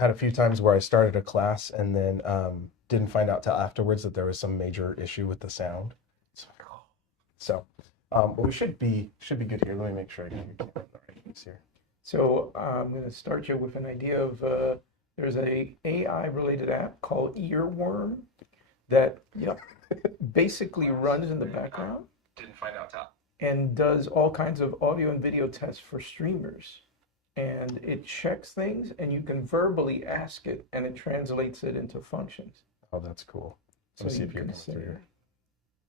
had a few times where I started a class and then didn't find out till afterwards that there was some major issue with the sound. So, but we should be good here. Let me make sure I get your camera in the right place here. So I'm going to start you with an idea of there's a AI related app called Earworm that basically runs in the background. Didn't find out till. And does all kinds of audio and video tests for streamers. And it checks things, and you can verbally ask it, and it translates it into functions. Oh, that's cool. Let me see if you're going through here.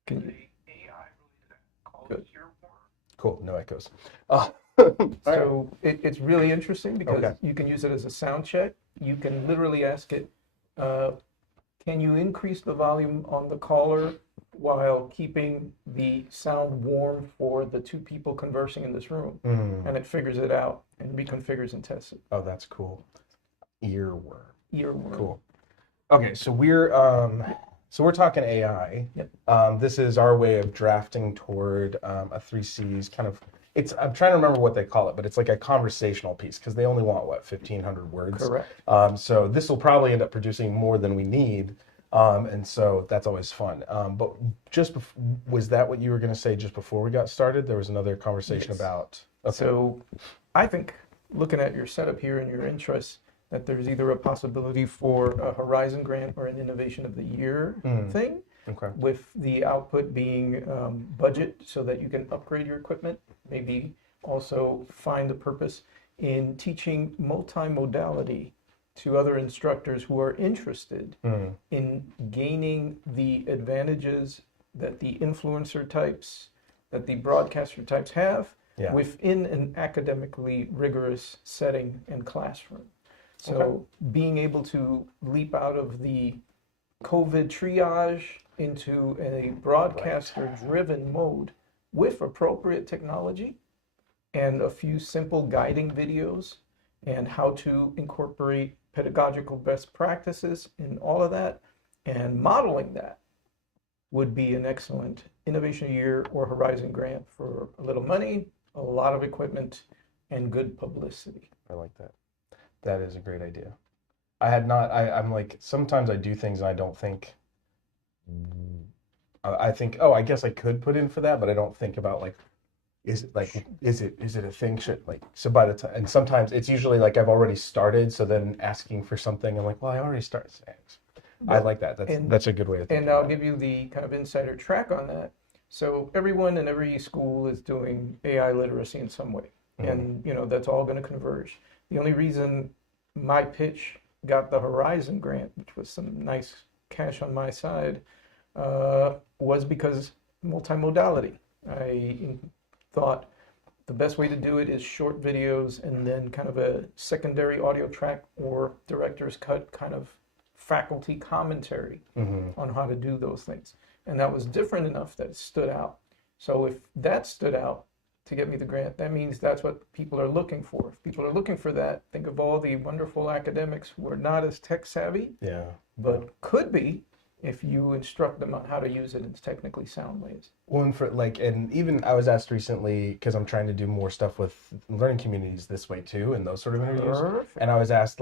Can you? Good. Cool. No echoes. So it's really interesting because you can use it as a sound check. You can literally ask it, can you increase the volume on the caller while keeping the sound warm for the two people conversing in this room? And it figures it out and reconfigures and tests it. Oh, that's cool. Earworm. Earworm. Cool. Okay, so we're talking AI. Yep. This is our way of drafting toward a 3C's kind of. I'm trying to remember what they call it, but it's like a conversational piece because they only want 1,500 words. Correct. So this will probably end up producing more than we need. And so that's always fun. But was that what you were going to say just before we got started? There was another conversation about. Okay. So I think looking at your setup here and your interests, that there's either a possibility for a Horizon grant or an Innovation of the Year thing, with the output being budget so that you can upgrade your equipment, maybe also find a purpose in teaching multimodality to other instructors who are interested in gaining the advantages that the influencer types, that the broadcaster types have within an academically rigorous setting and classroom. So being able to leap out of the COVID triage into a broadcaster-driven mode with appropriate technology and a few simple guiding videos and how to incorporate pedagogical best practices in all of that and modeling that would be an excellent Innovation Year or Horizon grant for a little money, a lot of equipment, and good publicity. I like that. That is a great idea. I'm like, sometimes I do things and I don't think, I think, oh, I guess I could put in for that, but I don't think about like, is it a thing? So by the time, and sometimes it's usually like I've already started. So then asking for something, I'm like, well, I already started. I like that. That's a good way to think. And I'll give you the kind of insider track on that. So everyone in every school is doing AI literacy in some way. And, that's all going to converge. The only reason my pitch got the Horizon grant, which was some nice cash on my side, was because multimodality. I thought the best way to do it is short videos and then kind of a secondary audio track or director's cut kind of faculty commentary on how to do those things. And that was different enough that it stood out. So if that stood out to get me the grant, that means that's what people are looking for. If people are looking for that, think of all the wonderful academics who are not as tech savvy, but could be if you instruct them on how to use it in technically sound ways. Well, and even I was asked recently, because I'm trying to do more stuff with learning communities this way too, and those sort of interviews. Perfect. And I was asked,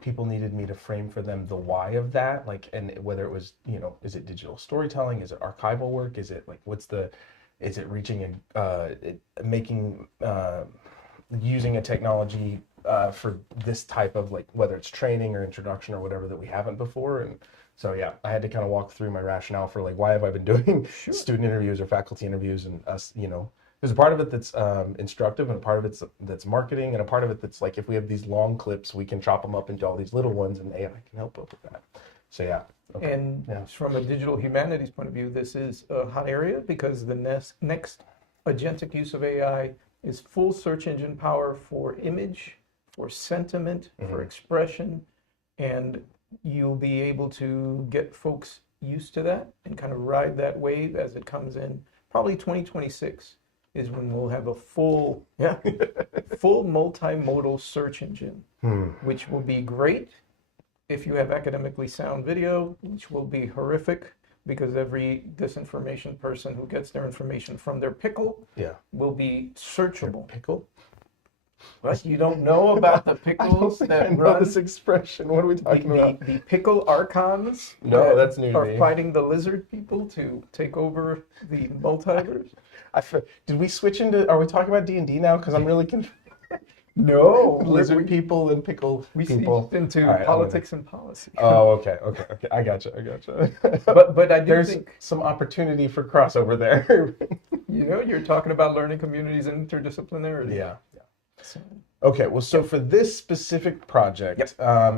people needed me to frame for them the why of that, and whether it was, is it digital storytelling? Is it archival work? Is it is it reaching and making, using a technology for this type of whether it's training or introduction or whatever that we haven't before. And so, I had to kind of walk through my rationale for why have I been doing student interviews or faculty interviews, and us, there's a part of it that's instructive, and a part of it that's marketing, and a part of it that's if we have these long clips, we can chop them up into all these little ones, and AI can help us with that. So And from a digital humanities point of view, this is a hot area because the next agentic use of AI is full search engine power for image, for sentiment, for expression, and you'll be able to get folks used to that and kind of ride that wave as it comes in. Probably 2026 is when we'll have a full multimodal search engine, which will be great if you have academically sound video, which will be horrific because every disinformation person who gets their information from their pickle will be searchable. Pickle? What, you don't know about the I don't pickles think I that know this run expression. What are we talking about? the pickle archons No, that that's new to are me. fighting the lizard people to take over the multiverse? Did we switch into? Are we talking about D&D now? Because I'm really confused. No, Lizard people and pickle we people. switched into All right, I'm gonna. politics and policy. Oh, okay. I gotcha. But I do There's think, some opportunity for crossover there. you're talking about learning communities and interdisciplinarity. Yeah. So, Okay, well, so for this specific project,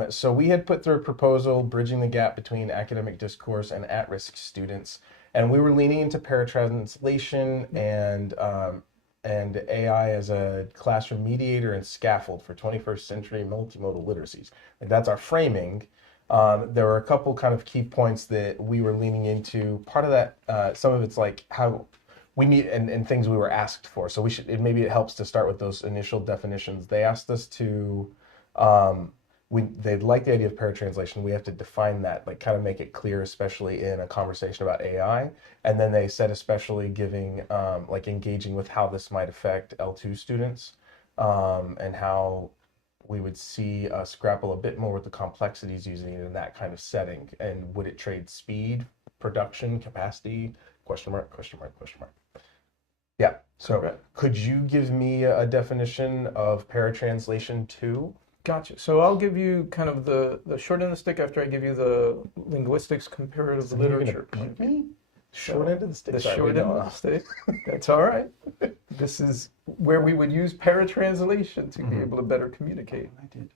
so we had put through a proposal bridging the gap between academic discourse and at-risk students, and we were leaning into paratranslation and AI as a classroom mediator and scaffold for 21st century multimodal literacies. Like that's our framing. There were a couple kind of key points that we were leaning into. Part of that, some of it's like how we need and things we were asked for. So we should maybe it helps to start with those initial definitions. They asked us to they like the idea of paratranslation. We have to define that, like kind of make it clear, especially in a conversation about AI. And then they said especially giving like engaging with how this might affect L2 students and how we would see us grapple a bit more with the complexities using it in that kind of setting. And would it trade speed, production, capacity? Question mark, question mark, question mark. Yeah. So okay. Could you give me a definition of paratranslation too? Gotcha. So I'll give you kind of the short end of the stick after I give you the linguistics comparative So you're literature. gonna beat me? Short end of the stick. The Sorry, short end of the stick. That's all right. This is where we would use paratranslation to be able to better communicate. I did.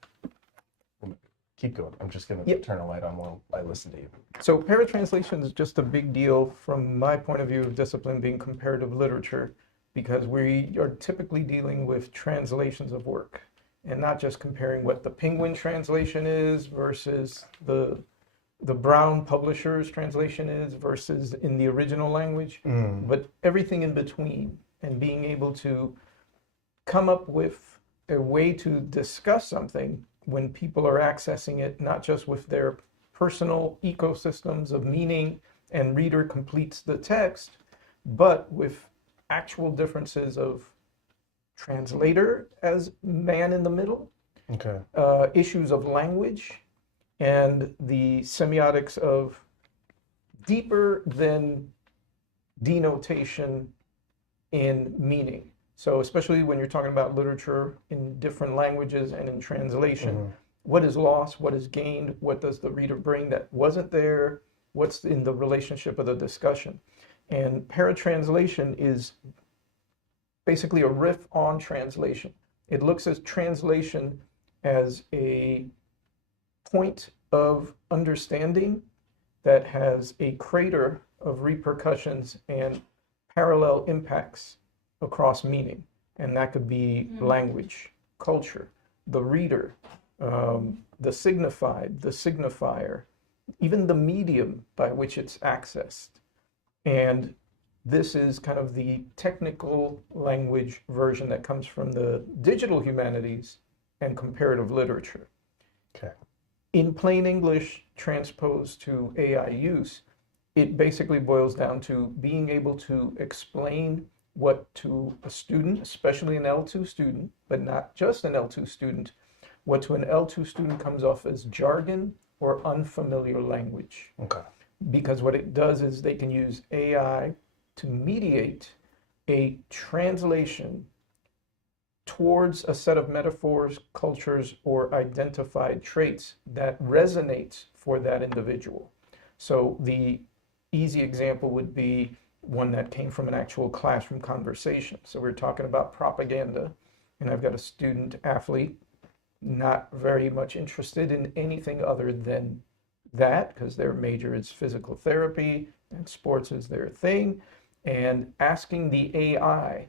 Keep going. I'm just going to turn a light on while I listen to you. So paratranslation is just a big deal from my point of view of discipline being comparative literature, because we are typically dealing with translations of work and not just comparing what the Penguin translation is versus the Brown publisher's translation is versus in the original language, but everything in between, and being able to come up with a way to discuss something when people are accessing it, not just with their personal ecosystems of meaning and reader completes the text, but with actual differences of translator as man in the middle, issues of language, and the semiotics of deeper than denotation in meaning. So especially when you're talking about literature in different languages and in translation, what is lost, what is gained, what does the reader bring that wasn't there, what's in the relationship of the discussion. And paratranslation is basically a riff on translation. It looks at translation as a point of understanding that has a crater of repercussions and parallel impacts across meaning. And that could be language, culture, the reader, the signified, the signifier, even the medium by which it's accessed. And this is kind of the technical language version that comes from the digital humanities and comparative literature. Okay. In plain English transposed to AI use, it basically boils down to being able to explain what to a student, especially an L2 student, but not just an L2 student, what to an L2 student comes off as jargon or unfamiliar language. Okay. Because what it does is they can use AI to mediate a translation towards a set of metaphors, cultures, or identified traits that resonates for that individual. So the easy example would be one that came from an actual classroom conversation. So we're talking about propaganda, and I've got a student athlete not very much interested in anything other than that, because their major is physical therapy and sports is their thing, and asking the AI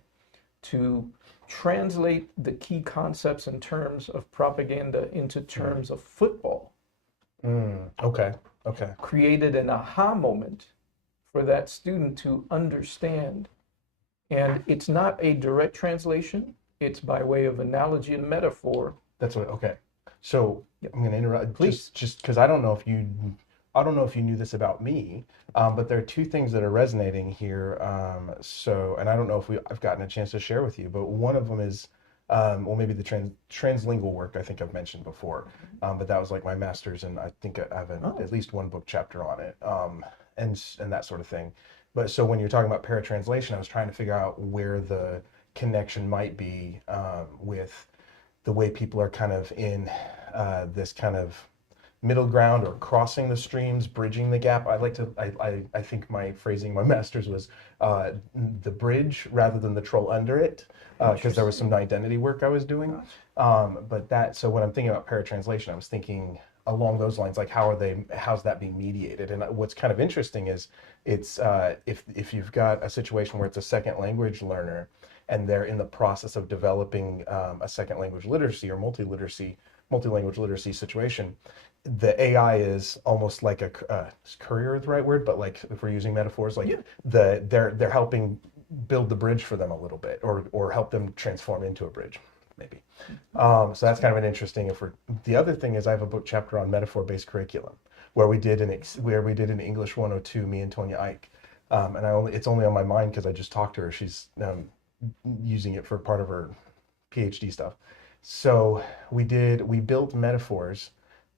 to translate the key concepts and terms of propaganda into terms of football. Okay. Created an aha moment for that student to understand. And it's not a direct translation, it's by way of analogy and metaphor. That's what, okay. So I'm going to interrupt, please, just because I don't know if you knew this about me, but there are two things that are resonating here. And I don't know if I've gotten a chance to share with you, but one of them is well, maybe the translingual work I think I've mentioned before, but that was like my master's, and I think I have at least one book chapter on it, and that sort of thing. But so when you're talking about paratranslation, I was trying to figure out where the connection might be with the way people are kind of in this kind of middle ground or crossing the streams, bridging the gap. I think my phrasing, my master's was the bridge rather than the troll under it, because there was some identity work I was doing. So when I'm thinking about paratranslation, I was thinking along those lines, like how's that being mediated? And what's kind of interesting is it's if you've got a situation where it's a second language learner and they're in the process of developing a second language literacy or multi-language literacy situation, the AI is almost like is courier the right word, but like if we're using metaphors, like they're helping build the bridge for them a little bit, or help them transform into a bridge, maybe. So that's kind of an interesting. The other thing is I have a book chapter on metaphor-based curriculum where we did an English 102, me and Tonya Ike, and it's only on my mind because I just talked to her. She's using it for part of her PhD stuff. So we built metaphors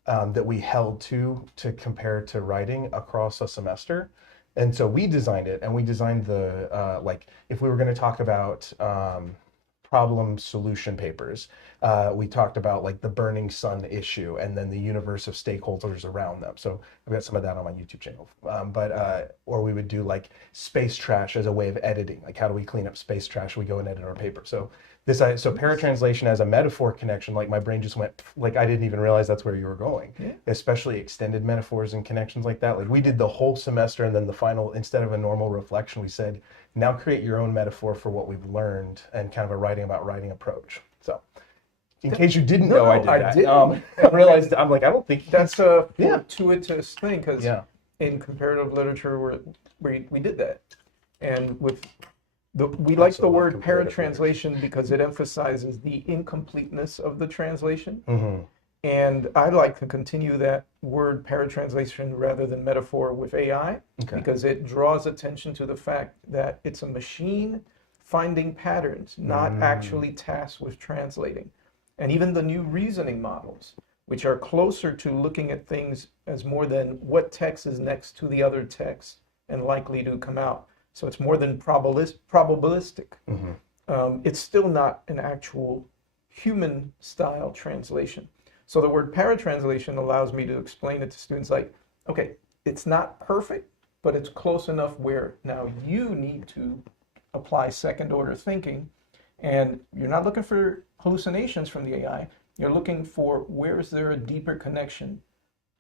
that we held to compare to writing across a semester. And so we designed it, and we designed the, like, if we were going to talk about problem solution papers, we talked about like the burning sun issue and then the universe of stakeholders around them. So I've got some of that on my YouTube channel. Or we would do like space trash as a way of editing. Like, how do we clean up space trash? We go and edit our paper. So paratranslation as a metaphor connection, like my brain just went, like I didn't even realize that's where you were going. Yeah. Especially extended metaphors and connections like that. Like we did the whole semester, and then the final, instead of a normal reflection, we said, now create your own metaphor for what we've learned, and kind of a writing about writing approach. So in case you didn't know, I did that. I realized, I'm like, I don't think that's a fortuitous thing, because in comparative literature we did that. And we like the word paratranslation because it emphasizes the incompleteness of the translation. Mm-hmm. And I'd like to continue that word paratranslation rather than metaphor with AI, because it draws attention to the fact that it's a machine finding patterns, not actually tasked with translating. And even the new reasoning models, which are closer to looking at things as more than what text is next to the other text and likely to come out. So it's more than probabilistic. Mm-hmm. It's still not an actual human-style translation. So the word paratranslation allows me to explain it to students like, okay, it's not perfect, but it's close enough where now you need to apply second-order thinking, and you're not looking for hallucinations from the AI. You're looking for where is there a deeper connection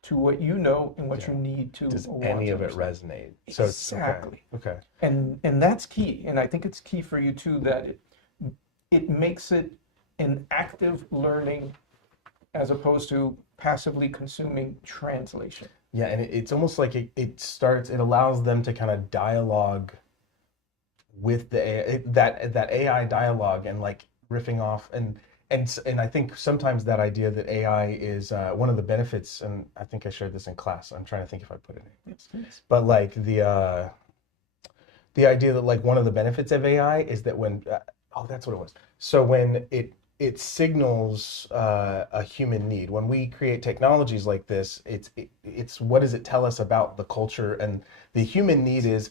to what you know and what you need to. Does any of it resonate? Exactly. Okay. And that's key. And I think it's key for you too, that it makes it an active learning as opposed to passively consuming translation. Yeah, and it's almost like it allows them to kind of dialogue with the AI, that AI dialogue, and like riffing off, and I think sometimes that idea that AI is one of the benefits, and I think I shared this in class. I'm trying to think if I put it in. Yes. But like the idea that like one of the benefits of AI is that when that's what it was. So when it signals a human need. When we create technologies like this, it's what does it tell us about the culture? And the human need is,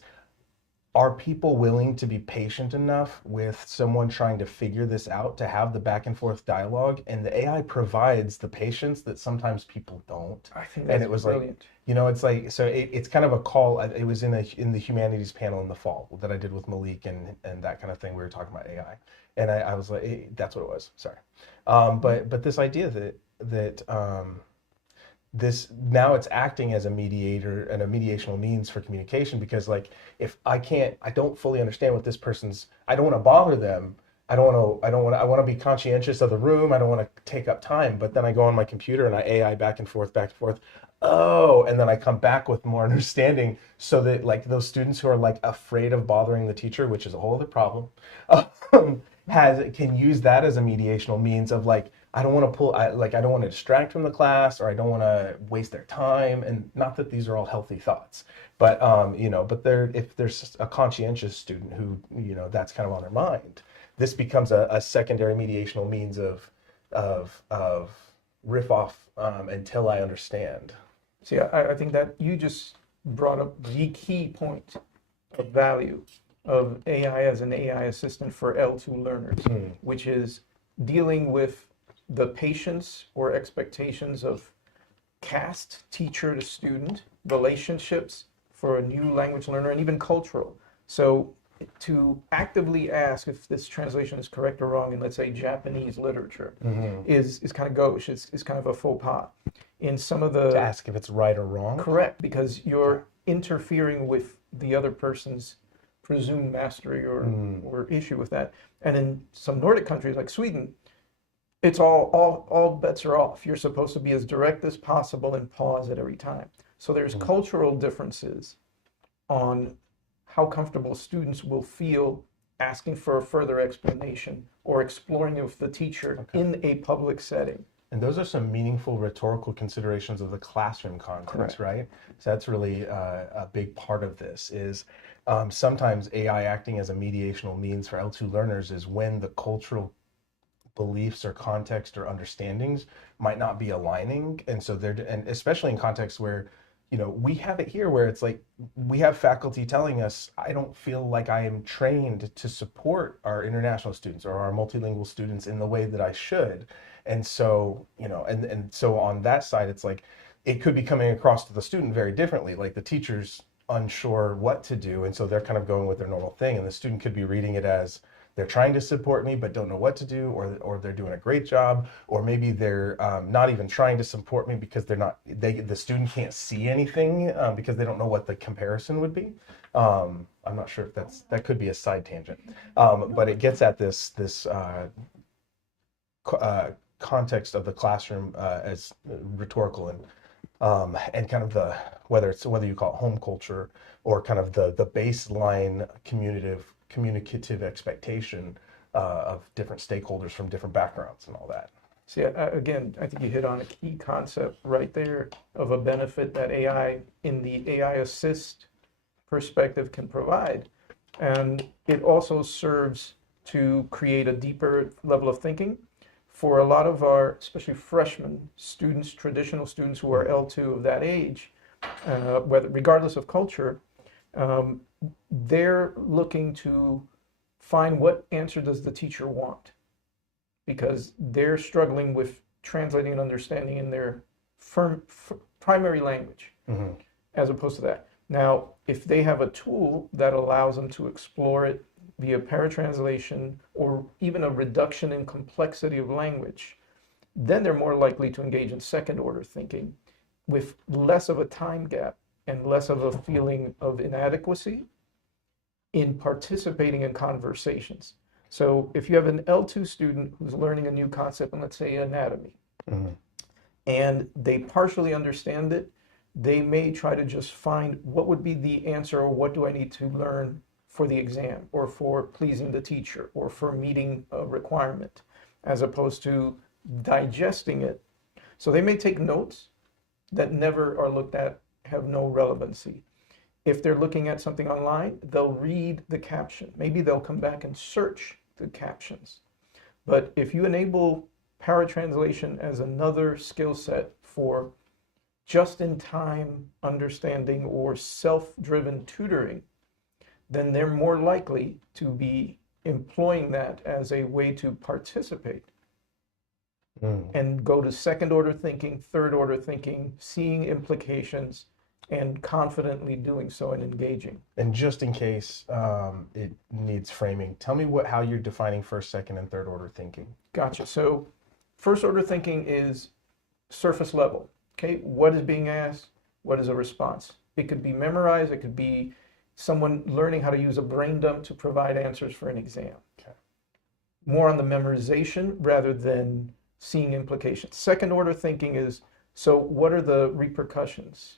are people willing to be patient enough with someone trying to figure this out, to have the back and forth dialogue? And the AI provides the patience that sometimes people don't. I think that's brilliant. Like, it's like, so it's kind of a call. It was in the humanities panel in the fall that I did with Malik and that kind of thing. We were talking about AI, and I was like, hey, that's what it was. Sorry. But this idea that this now it's acting as a mediator and a mediational means for communication, because like if I don't fully understand what this person's, I don't want to bother them. I want to be conscientious of the room. I don't want to take up time, but then I go on my computer and I AI back and forth. Oh, and then I come back with more understanding, so that like those students who are like afraid of bothering the teacher, which is a whole other problem, can use that as a mediational means of like, I don't want to distract from the class, or I don't want to waste their time. And not that these are all healthy thoughts, but if there's a conscientious student who, that's kind of on their mind, this becomes a secondary mediational means of riff off until I understand. See, I think that you just brought up the key point of value of AI as an AI assistant for L2 learners, which is dealing with the patience or expectations of caste, teacher to student, relationships for a new language learner, and even cultural. So to actively ask if this translation is correct or wrong in, let's say, Japanese literature is kind of gauche. It's kind of a faux pas. In some of the... To ask if it's right or wrong? Correct, because you're interfering with the other person's presumed mastery or issue with that. And in some Nordic countries like Sweden, it's all bets are off. You're supposed to be as direct as possible and pause at every time. So there's cultural differences on how comfortable students will feel asking for a further explanation or exploring it with the teacher in a public setting. And those are some meaningful rhetorical considerations of the classroom context, right? So that's really a big part of this is sometimes AI acting as a mediational means for L2 learners is when the cultural beliefs or context or understandings might not be aligning. And so and especially in contexts where, you know, we have it here where it's like, we have faculty telling us, I don't feel like I am trained to support our international students or our multilingual students in the way that I should. And so, you know, and so on that side, it's like, it could be coming across to the student very differently. Like the teacher's unsure what to do. And so they're kind of going with their normal thing. And the student could be reading it as they're trying to support me, but don't know what to do, or they're doing a great job, or maybe they're not even trying to support me because the student can't see anything because they don't know what the comparison would be. I'm not sure if that could be a side tangent, but it gets at this context of the classroom as rhetorical and kind of whether you call it home culture or kind of the baseline communicative expectation of different stakeholders from different backgrounds and all that. So yeah, again, I think you hit on a key concept right there of a benefit that AI in the AI assist perspective can provide. And it also serves to create a deeper level of thinking for a lot of our, especially freshman students, traditional students who are L2 of that age, regardless of culture, they're looking to find what answer does the teacher want, because they're struggling with translating and understanding in their primary language as opposed to that. Now, if they have a tool that allows them to explore it via paratranslation or even a reduction in complexity of language, then they're more likely to engage in second order thinking with less of a time gap and less of a feeling of inadequacy in participating in conversations. So if you have an L2 student who's learning a new concept, and let's say anatomy, and they partially understand it, they may try to just find what would be the answer, or what do I need to learn for the exam, or for pleasing the teacher, or for meeting a requirement, as opposed to digesting it. So they may take notes that never are looked at, have no relevancy. If they're looking at something online, they'll read the caption. Maybe they'll come back and search the captions. But if you enable paratranslation as another skill set for just-in-time understanding or self-driven tutoring, then they're more likely to be employing that as a way to participate and go to second-order thinking, third-order thinking, seeing implications, and confidently doing so and engaging. And just in case it needs framing, tell me how you're defining first, second, and third order thinking. Gotcha. So first order thinking is surface level. Okay, what is being asked? What is a response? It could be memorized. It could be someone learning how to use a brain dump to provide answers for an exam. Okay. More on the memorization rather than seeing implications. Second order thinking is, so what are the repercussions?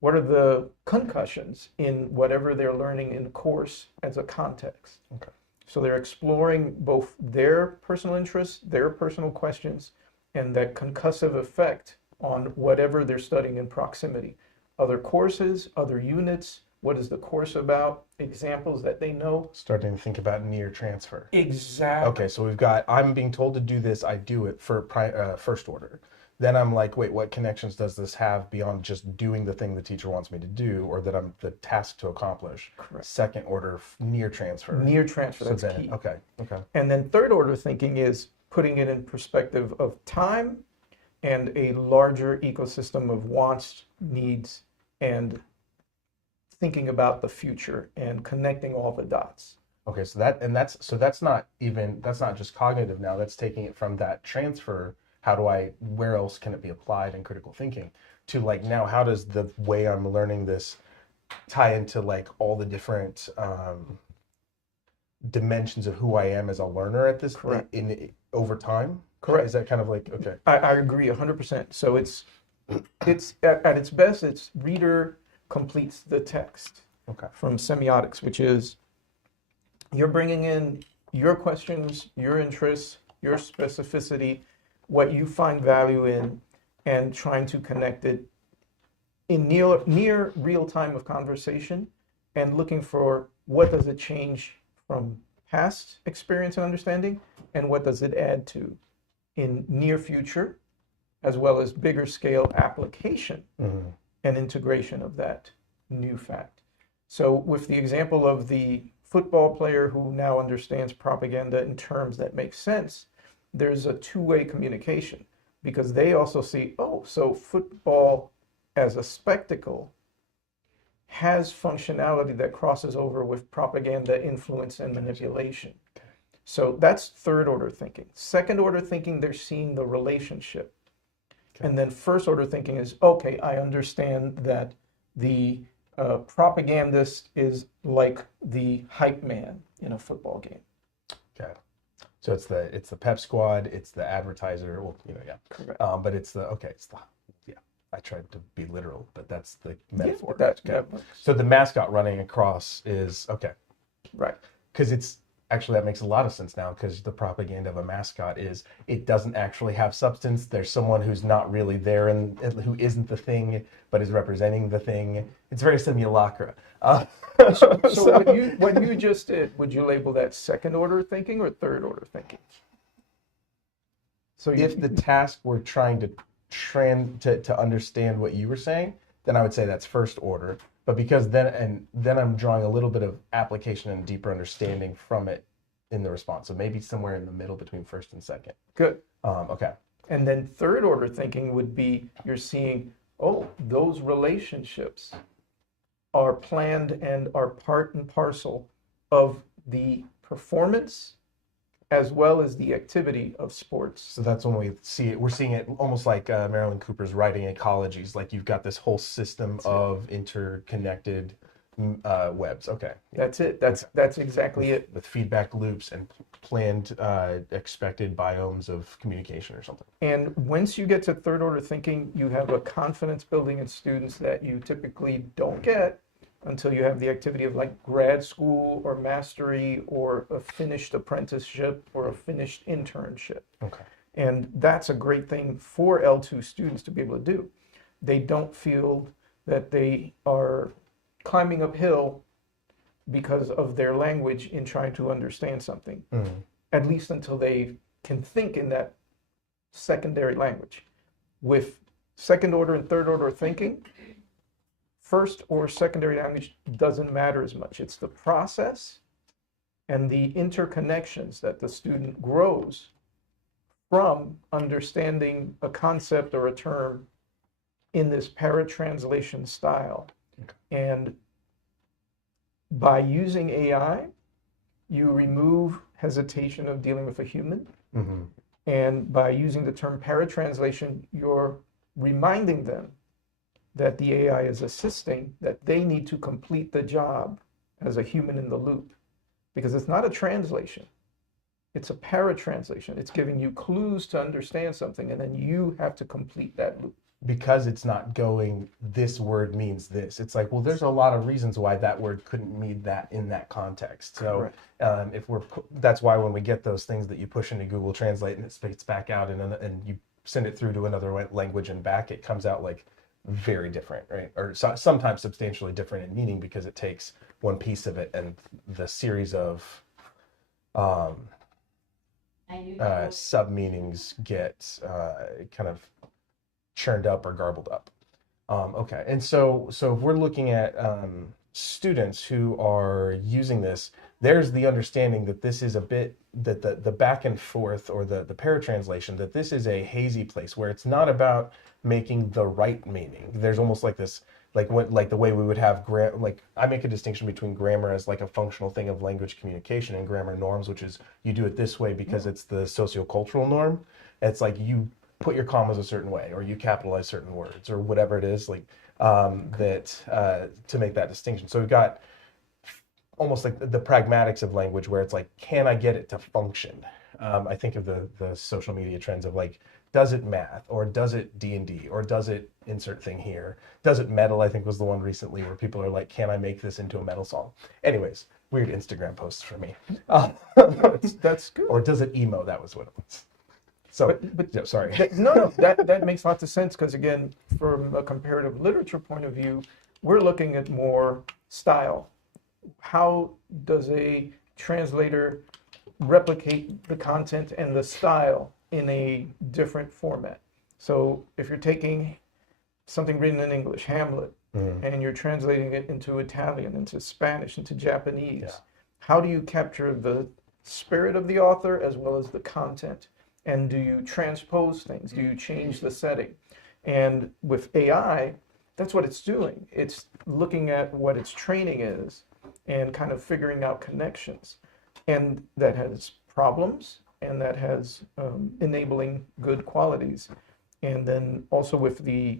What are the concussions in whatever they're learning in the course as a context? Okay. So they're exploring both their personal interests, their personal questions, and that concussive effect on whatever they're studying in proximity. Other courses, other units, What is the course about? Examples that they know. Starting to think about near transfer. Exactly. Okay, so we've got, I'm being told to do this, I do it for first order. Then I'm like, wait, what connections does this have beyond just doing the thing the teacher wants me to do, or that I'm the task to accomplish? Correct. Second order near transfer. Near transfer, that's then, key. Okay. And then third order thinking is putting it in perspective of time and a larger ecosystem of wants, needs, and thinking about the future and connecting all the dots. Okay, so that's not just cognitive now. That's taking it from that transfer. Where else can it be applied in critical thinking? To like now, how does the way I'm learning this tie into like all the different dimensions of who I am as a learner at this over time? Correct. Is that kind of like, okay? I agree 100%. So it's at its best, it's reader completes the text. Okay. From semiotics, which is you're bringing in your questions, your interests, your specificity, what you find value in, and trying to connect it in near real time of conversation, and looking for what does it change from past experience and understanding, and what does it add to in near future, as well as bigger scale application and integration of that new fact. So with the example of the football player who now understands propaganda in terms that make sense, there's a two-way communication, because they also see, oh, so football as a spectacle has functionality that crosses over with propaganda, influence, and manipulation. So that's third order thinking. Second order thinking, they're seeing the relationship. Okay. And then first order thinking is, okay, I understand that the propagandist is like the hype man in a football game. Okay. So it's the pep squad, it's the advertiser. Well, yeah. Correct. But it's the yeah. I tried to be literal, but that's the metaphor. Yeah, that works. So the mascot running across is okay. Right. Because it's actually, that makes a lot of sense now, because the propaganda of a mascot is it doesn't actually have substance. There's someone who's not really there and who isn't the thing, but is representing the thing. It's very simulacra. So what you just did, would you label that second order thinking or third order thinking? So if the task were trying to understand what you were saying, then I would say that's first order. But because then I'm drawing a little bit of application and deeper understanding from it in the response. So maybe somewhere in the middle between first and second. Good. Okay. And then third order thinking would be you're seeing, oh, those relationships are planned and are part and parcel of the performance as well as the activity of sports. So that's when we see it. We're seeing it almost like Marilyn Cooper's writing ecologies. Like you've got this whole system of interconnected webs. Okay. That's it. That's exactly it. With feedback loops and planned expected biomes of communication or something. And once you get to third order thinking, you have a confidence building in students that you typically don't get until you have the activity of like grad school or mastery or a finished apprenticeship or a finished internship. Okay. And that's a great thing for L2 students to be able to do. They don't feel that they are climbing uphill because of their language in trying to understand something, at least until they can think in that secondary language. With second order and third order thinking, first or secondary language doesn't matter as much. It's the process and the interconnections that the student grows from understanding a concept or a term in this paratranslation style. Okay. And by using AI, you remove hesitation of dealing with a human. And by using the term paratranslation, you're reminding them that the AI is assisting, that they need to complete the job as a human in the loop. Because it's not a translation. It's a paratranslation. It's giving you clues to understand something, and then you have to complete that loop. Because it's not going, this word means this. It's like, well, there's a lot of reasons why that word couldn't mean that in that context. So that's why when we get those things that you push into Google Translate and it spits back out and you send it through to another language and back, it comes out like very different, right? Or sometimes substantially different in meaning because it takes one piece of it and the series of sub meanings get kind of churned up or garbled up. Okay, and so if we're looking at students who are using this, there's the understanding that this is a bit that the back and forth or the paratranslation, that this is a hazy place where it's not about making the right meaning. There's almost like this, like the way we would have like I make a distinction between grammar as like a functional thing of language communication and grammar norms, which is you do it this way because it's the sociocultural norm. It's like you put your commas a certain way or you capitalize certain words or whatever it is, like to make that distinction. So we've got almost like the pragmatics of language where it's like, can I get it to function? I think of the social media trends of like, does it math or does it D&D or does it insert thing here? Does it metal? I think was the one recently where people are like, can I make this into a metal song? Anyways, weird Instagram posts for me. That's good. Or does it emo? That was what it was. So, but no, sorry. That makes lots of sense because, again, from a comparative literature point of view, we're looking at more style. How does a translator replicate the content and the style in a different format? So if you're taking something written in English, Hamlet, and you're translating it into Italian, into Spanish, into Japanese, how do you capture the spirit of the author as well as the content? And do you transpose things? Do you change the setting? And with AI, that's what it's doing. It's looking at what its training is and kind of figuring out connections. And that has problems and that has enabling good qualities. And then also with the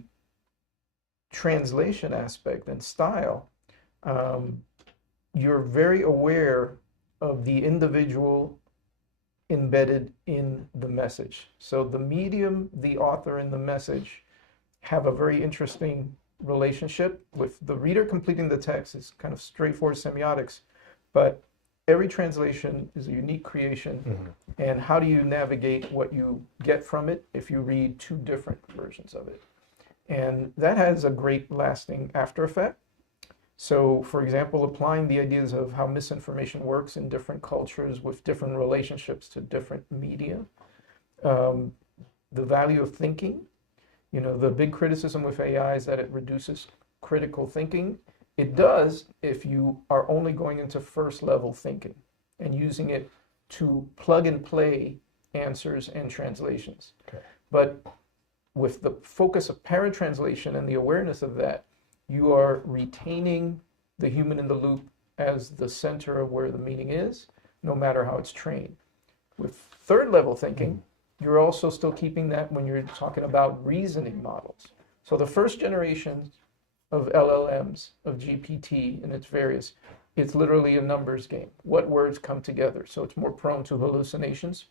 translation aspect and style, you're very aware of the individual embedded in the message. So the medium, the author, and the message have a very interesting relationship with the reader completing the text. Is kind of straightforward semiotics, but every translation is a unique creation. And how do you navigate what you get from it if you read two different versions of it? And that has a great lasting after effect. So, for example, applying the ideas of how misinformation works in different cultures with different relationships to different media, the value of thinking. You know, the big criticism with AI is that it reduces critical thinking. It does if you are only going into first level thinking and using it to plug and play answers and translations. Okay. But with the focus of paratranslation and the awareness of that, you are retaining the human in the loop as the center of where the meaning is, no matter how it's trained. With third level thinking, you're also still keeping that when you're talking about reasoning models. So the first generation of LLMs, of GPT and its various, it's literally a numbers game. What words come together? So it's more prone to hallucinations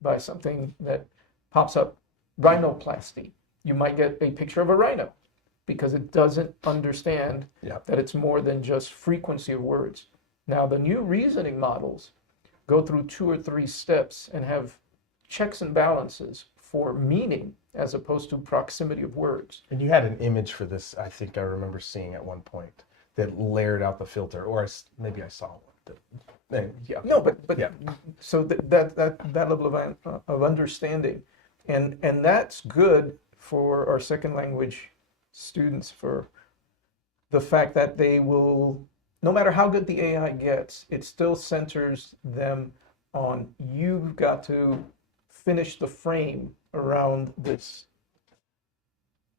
by something that pops up. Rhinoplasty. You might get a picture of a rhino because it doesn't understand that it's more than just frequency of words. Now, the new reasoning models go through 2 or 3 steps and have checks and balances for meaning as opposed to proximity of words. And you had an image for this, I think I remember seeing at one point, that layered out the filter, or maybe I saw one. No, but yeah. So that level of understanding, and that's good for our second language students, for the fact that they will, no matter how good the AI gets, it still centers them on, you've got to finish the frame around this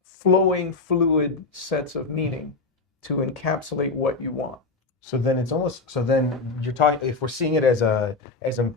flowing, fluid sets of meaning to encapsulate what you want. So then it's almost, so then you're talking, if we're seeing it as a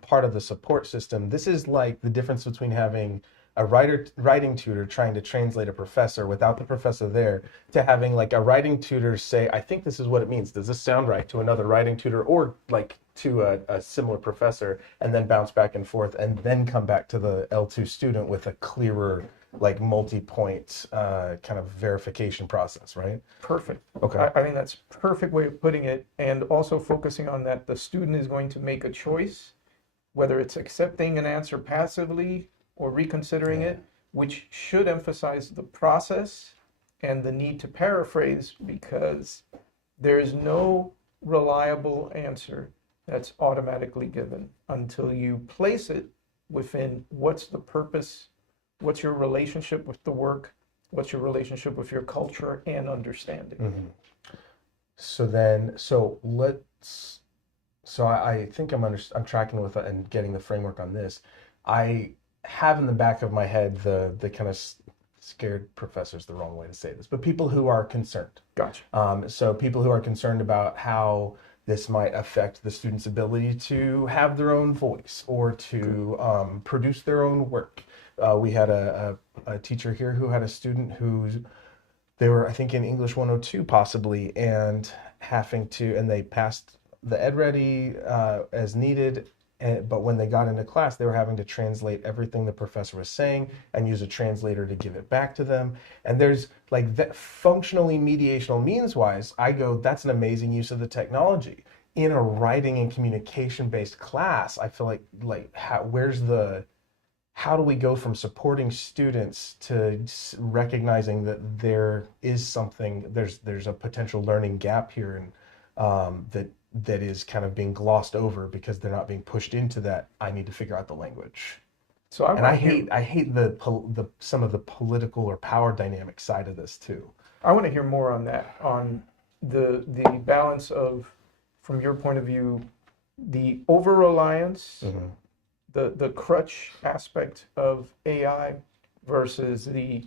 part of the support system, this is like the difference between having a writing tutor trying to translate a professor without the professor there, to having like a writing tutor say, I think this is what it means. Does this sound right, to another writing tutor or like to a similar professor, and then bounce back and forth and then come back to the L2 student with a clearer, like multi-point kind of verification process, right? Perfect. Okay. I think that's a perfect way of putting it, and also focusing on that the student is going to make a choice, whether it's accepting an answer passively or reconsidering it, which should emphasize the process and the need to paraphrase, because there is no reliable answer that's automatically given until you place it within what's the purpose, what's your relationship with the work, what's your relationship with your culture and understanding. Mm-hmm. I think I'm tracking with and getting the framework on this. I have in the back of my head the kind of scared professor's the wrong way to say this, but people who are concerned. Gotcha. So people who are concerned about how this might affect the student's ability to have their own voice or to produce their own work. We had a teacher here who had a student they were, I think, in English 102 possibly, and they passed the Ed Ready as needed, but when they got into class, they were having to translate everything the professor was saying and use a translator to give it back to them. And there's like that functionally mediational means wise, I go, that's an amazing use of the technology. In a writing and communication based class, I feel how do we go from supporting students to recognizing that there's a potential learning gap here, and that is kind of being glossed over because they're not being pushed into that. I need to figure out the language. So I hate the some of the political or power dynamic side of this too. I want to hear more on that, on the balance of, from your point of view, the over reliance. Mm-hmm. The crutch aspect of AI versus the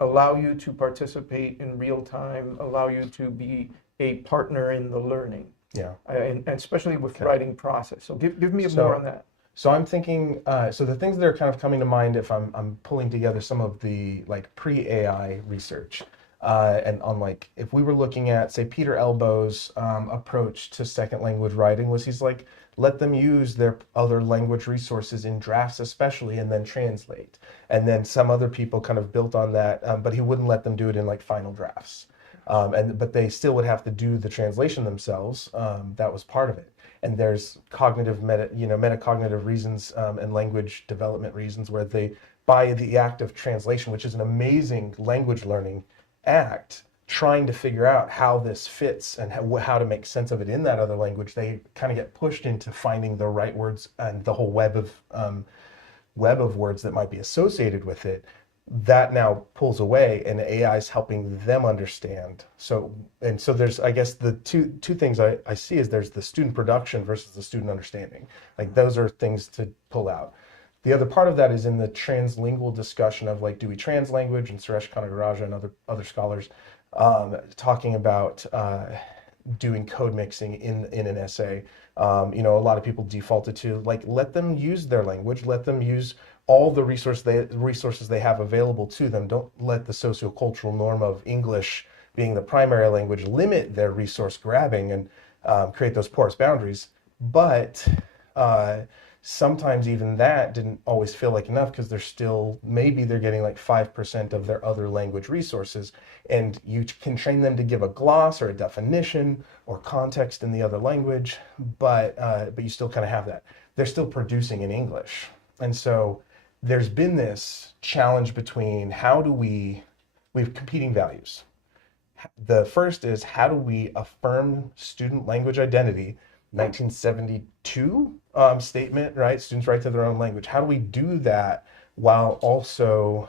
allow you to participate in real time, allow you to be a partner in the learning. Yeah. And especially with writing process. So give me more on that. So I'm thinking, so the things that are kind of coming to mind if I'm pulling together some of the like pre-AI research, and on like, if we were looking at, say, Peter Elbow's approach to second language writing was he's like, let them use their other language resources in drafts especially, and then translate. And then some other people kind of built on that, but he wouldn't let them do it in like final drafts. But they still would have to do the translation themselves. That was part of it. And there's metacognitive reasons and language development reasons where they, by the act of translation, which is an amazing language learning act, trying to figure out how this fits and how to make sense of it in that other language, they kind of get pushed into finding the right words and the whole web of words that might be associated with it. That now pulls away, and AI is helping them understand. So there's, I guess, the two things I see is there's the student production versus the student understanding. Like those are things to pull out. The other part of that is in the translingual discussion of like, do we translanguage? And Suresh Kanagaraja and other scholars talking about doing code mixing in an essay. A lot of people defaulted to like, let them use their language, let them use all the resources they have available to them. Don't let the sociocultural norm of English being the primary language limit their resource grabbing and create those porous boundaries. But sometimes even that didn't always feel like enough, because maybe they're getting like 5% of their other language resources, and you can train them to give a gloss or a definition or context in the other language, but you still kind of have that. They're still producing in English. And so there's been this challenge between we have competing values. The first is, how do we affirm student language identity? 1972 statement, right? Students' right to their own language. How do we do that while also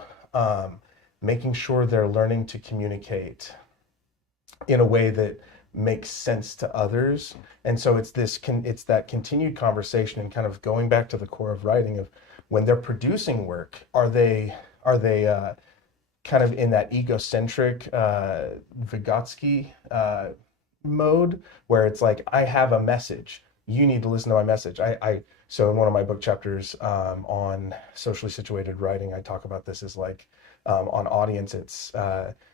making sure they're learning to communicate in a way that makes sense to others? And so it's that continued conversation and kind of going back to the core of writing of, when they're producing work, are they kind of in that egocentric Vygotsky mode, where it's like, I have a message, you need to listen to my message. So in one of my book chapters on socially situated writing, I talk about this as like, on audience, it's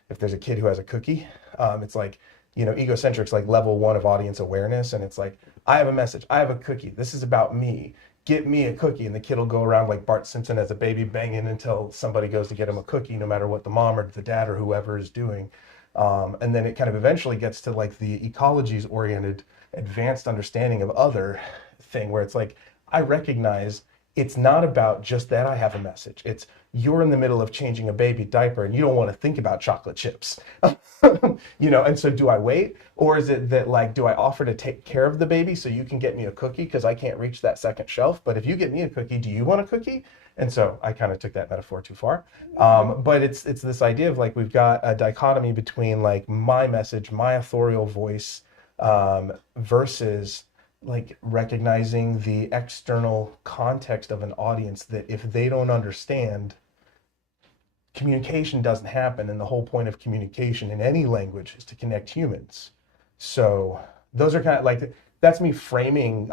if there's a kid who has a cookie, it's like, egocentric's like level 1 of audience awareness, and it's like, I have a message, I have a cookie, this is about me, get me a cookie. And the kid will go around like Bart Simpson as a baby, banging until somebody goes to get him a cookie, no matter what the mom or the dad or whoever is doing. And then it kind of eventually gets to like the ecologies oriented advanced understanding of other thing, where it's like, I recognize it's not about just that I have a message. It's you're in the middle of changing a baby diaper and you don't want to think about chocolate chips. And so do I wait? Or is it that, like, do I offer to take care of the baby so you can get me a cookie because I can't reach that second shelf? But if you get me a cookie, do you want a cookie? And so I kind of took that metaphor too far. But it's this idea of, like, we've got a dichotomy between, like, my message, my authorial voice, versus, like, recognizing the external context of an audience, that if they don't understand, communication doesn't happen. And the whole point of communication in any language is to connect humans. So those are kind of like, that's me framing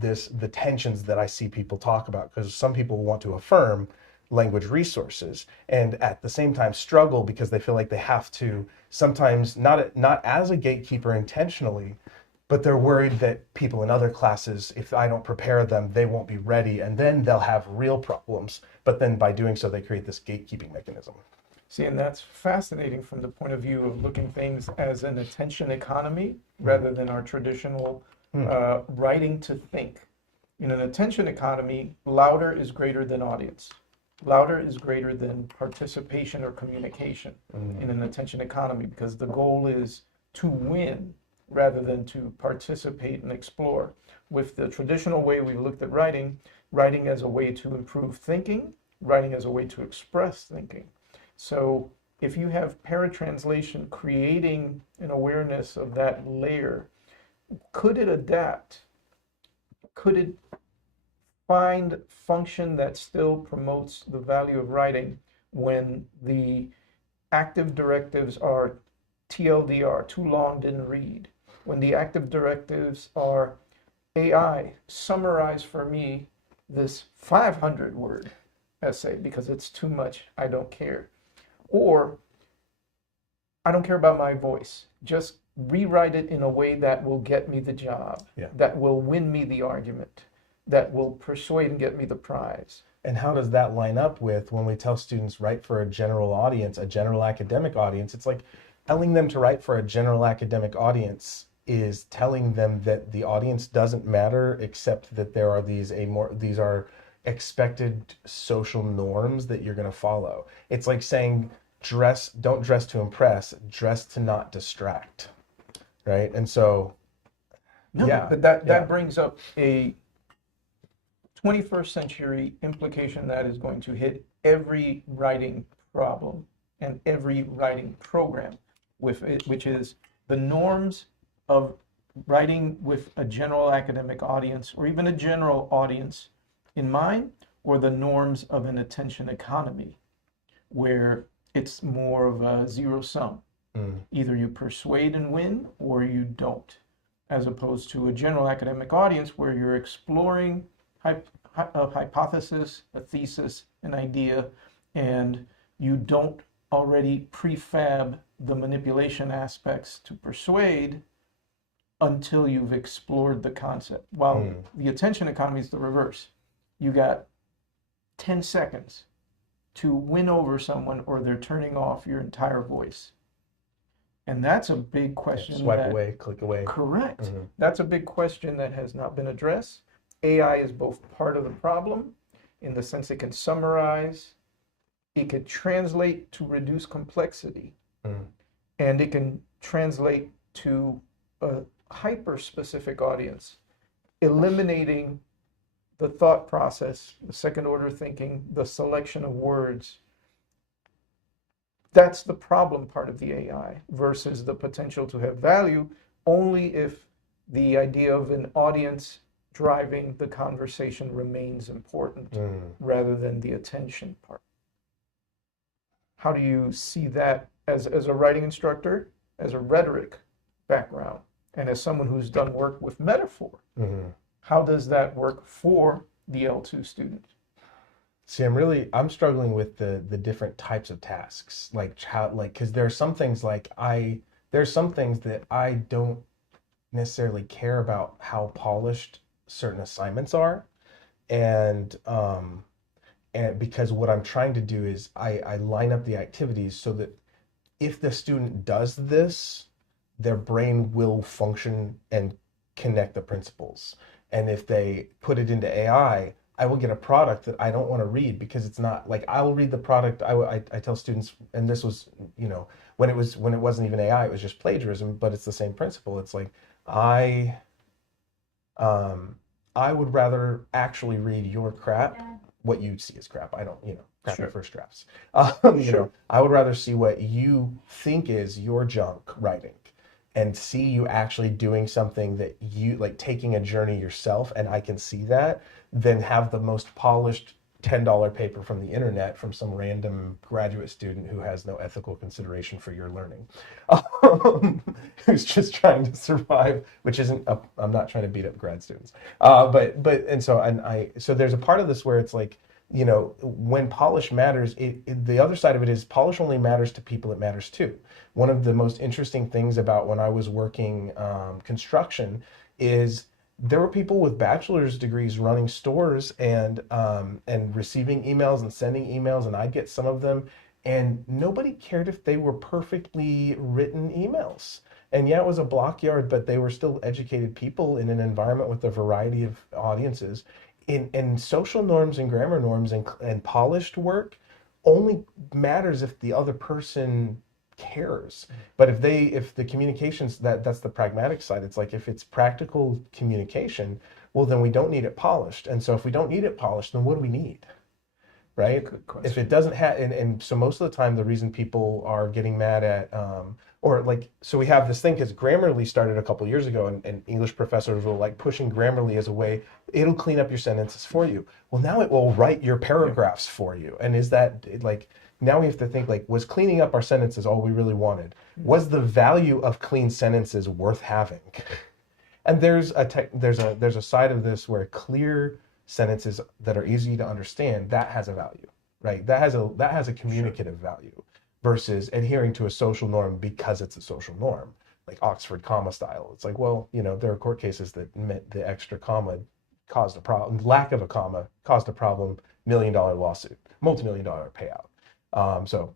the tensions that I see people talk about, because some people want to affirm language resources and at the same time struggle because they feel like they have to sometimes, not as a gatekeeper intentionally, but they're worried that people in other classes, if I don't prepare them, they won't be ready, and then they'll have real problems. But then by doing so, they create this gatekeeping mechanism. See, and that's fascinating from the point of view of looking things as an attention economy rather than our traditional writing to think. In an attention economy, louder is greater than audience. Louder is greater than participation or communication in an attention economy, because the goal is to win rather than to participate and explore. With the traditional way we've looked at writing, writing as a way to improve thinking, writing as a way to express thinking. So if you have paratranslation creating an awareness of that layer, could it adapt? Could it find function that still promotes the value of writing when the active directives are TLDR, too long, didn't read? When the active directives are AI, summarize for me this 500-word essay because it's too much, I don't care. Or, I don't care about my voice, just rewrite it in a way that will get me the job, that will win me the argument, that will persuade and get me the prize. And how does that line up with when we tell students write for a general audience, a general academic audience? It's like telling them to write for a general academic audience is telling them that the audience doesn't matter, except that there are these are expected social norms that you're going to follow. It's like saying don't dress to impress, dress to not distract, right? And so but that brings up a 21st century implication that is going to hit every writing problem and every writing program with it, which is the norms of writing with a general academic audience or even a general audience in mind, or the norms of an attention economy where it's more of a zero sum. Either you persuade and win or you don't, as opposed to a general academic audience where you're exploring a hypothesis, a thesis, an idea, and you don't already prefab the manipulation aspects to persuade until you've explored the concept. While the attention economy is the reverse. You got 10 seconds to win over someone or they're turning off your entire voice. And that's a big question. Swipe away, click away. Correct. That's a big question that has not been addressed. AI is both part of the problem in the sense it can summarize, it can translate to reduce complexity, and it can translate to a hyper-specific audience, eliminating the thought process, the second order thinking, the selection of words. That's the problem part of the AI versus the potential to have value only if the idea of an audience driving the conversation remains important rather than the attention part. How do you see that as a writing instructor, as a rhetoric background, and as someone who's done work with metaphor? How does that work for the L2 student? See, I'm struggling with the different types of tasks, because there are some things there's some things that I don't necessarily care about how polished certain assignments are, and because what I'm trying to do is I line up the activities so that if the student does this, their brain will function and connect the principles. And if they put it into AI, I will get a product that I don't want to read because it's not like I will read the product. I tell students, and this was, when it wasn't even AI, it was just plagiarism, but it's the same principle. It's like I um I would rather actually read your crap, what you see as crap. I don't, crappy Sure. first drafts. Sure. I would rather see what you think is your junk writing and see you actually doing something that you like, taking a journey yourself, and I can see that, than have the most polished $10 paper from the internet from some random graduate student who has no ethical consideration for your learning, who's just trying to survive, which isn't, I'm not trying to beat up grad students. So there's a part of this where it's like, when polish matters, the other side of it is polish only matters to people it matters to. One of the most interesting things about when I was working construction is there were people with bachelor's degrees running stores and receiving emails and sending emails, and I'd get some of them, and nobody cared if they were perfectly written emails. And yeah, it was a block yard, but they were still educated people in an environment with a variety of audiences. In social norms and grammar norms and polished work only matters if the other person cares. But if the communications, that's the pragmatic side. It's like, if it's practical communication, well, then we don't need it polished. And so if we don't need it polished, then what do we need? Right? Good question. If it doesn't have, and so most of the time the reason people are getting mad at, or like, so we have this thing, because Grammarly started a couple years ago, and English professors were like pushing Grammarly as a way, it'll clean up your sentences for you. Well, now it will write your paragraphs for you. And is that like, now we have to think, like, was cleaning up our sentences all we really wanted? Was the value of clean sentences worth having? And there's a side of this where clear sentences that are easy to understand, that has a value, right? That has a communicative value, versus adhering to a social norm because it's a social norm, like Oxford comma style. It's like, well, there are court cases that meant the extra comma caused a problem, lack of a comma caused a problem, $1 million lawsuit, multi-million-dollar payout. So,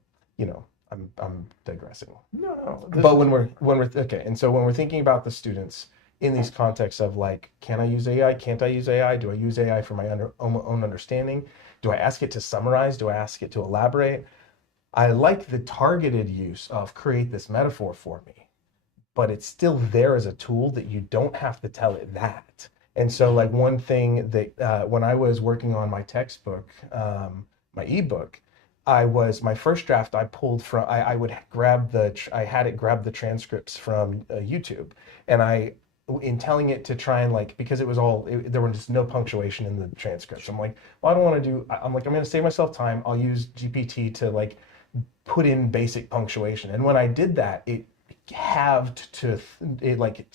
I'm digressing. No. But when we're okay, and so when we're thinking about the students in these contexts of like, can I use AI? Can't I use AI? Do I use AI for my own understanding? Do I ask it to summarize? Do I ask it to elaborate? I like the targeted use of create this metaphor for me, but it's still there as a tool that you don't have to tell it that. And so, like, one thing that when I was working on my textbook, my ebook, my first draft I pulled from, I would grab I had it grab the transcripts from YouTube, and in telling it to try and, like, because it was there was just no punctuation in the transcripts. I'm like, well, I'm going to save myself time. I'll use GPT to, like, put in basic punctuation. And when I did that, it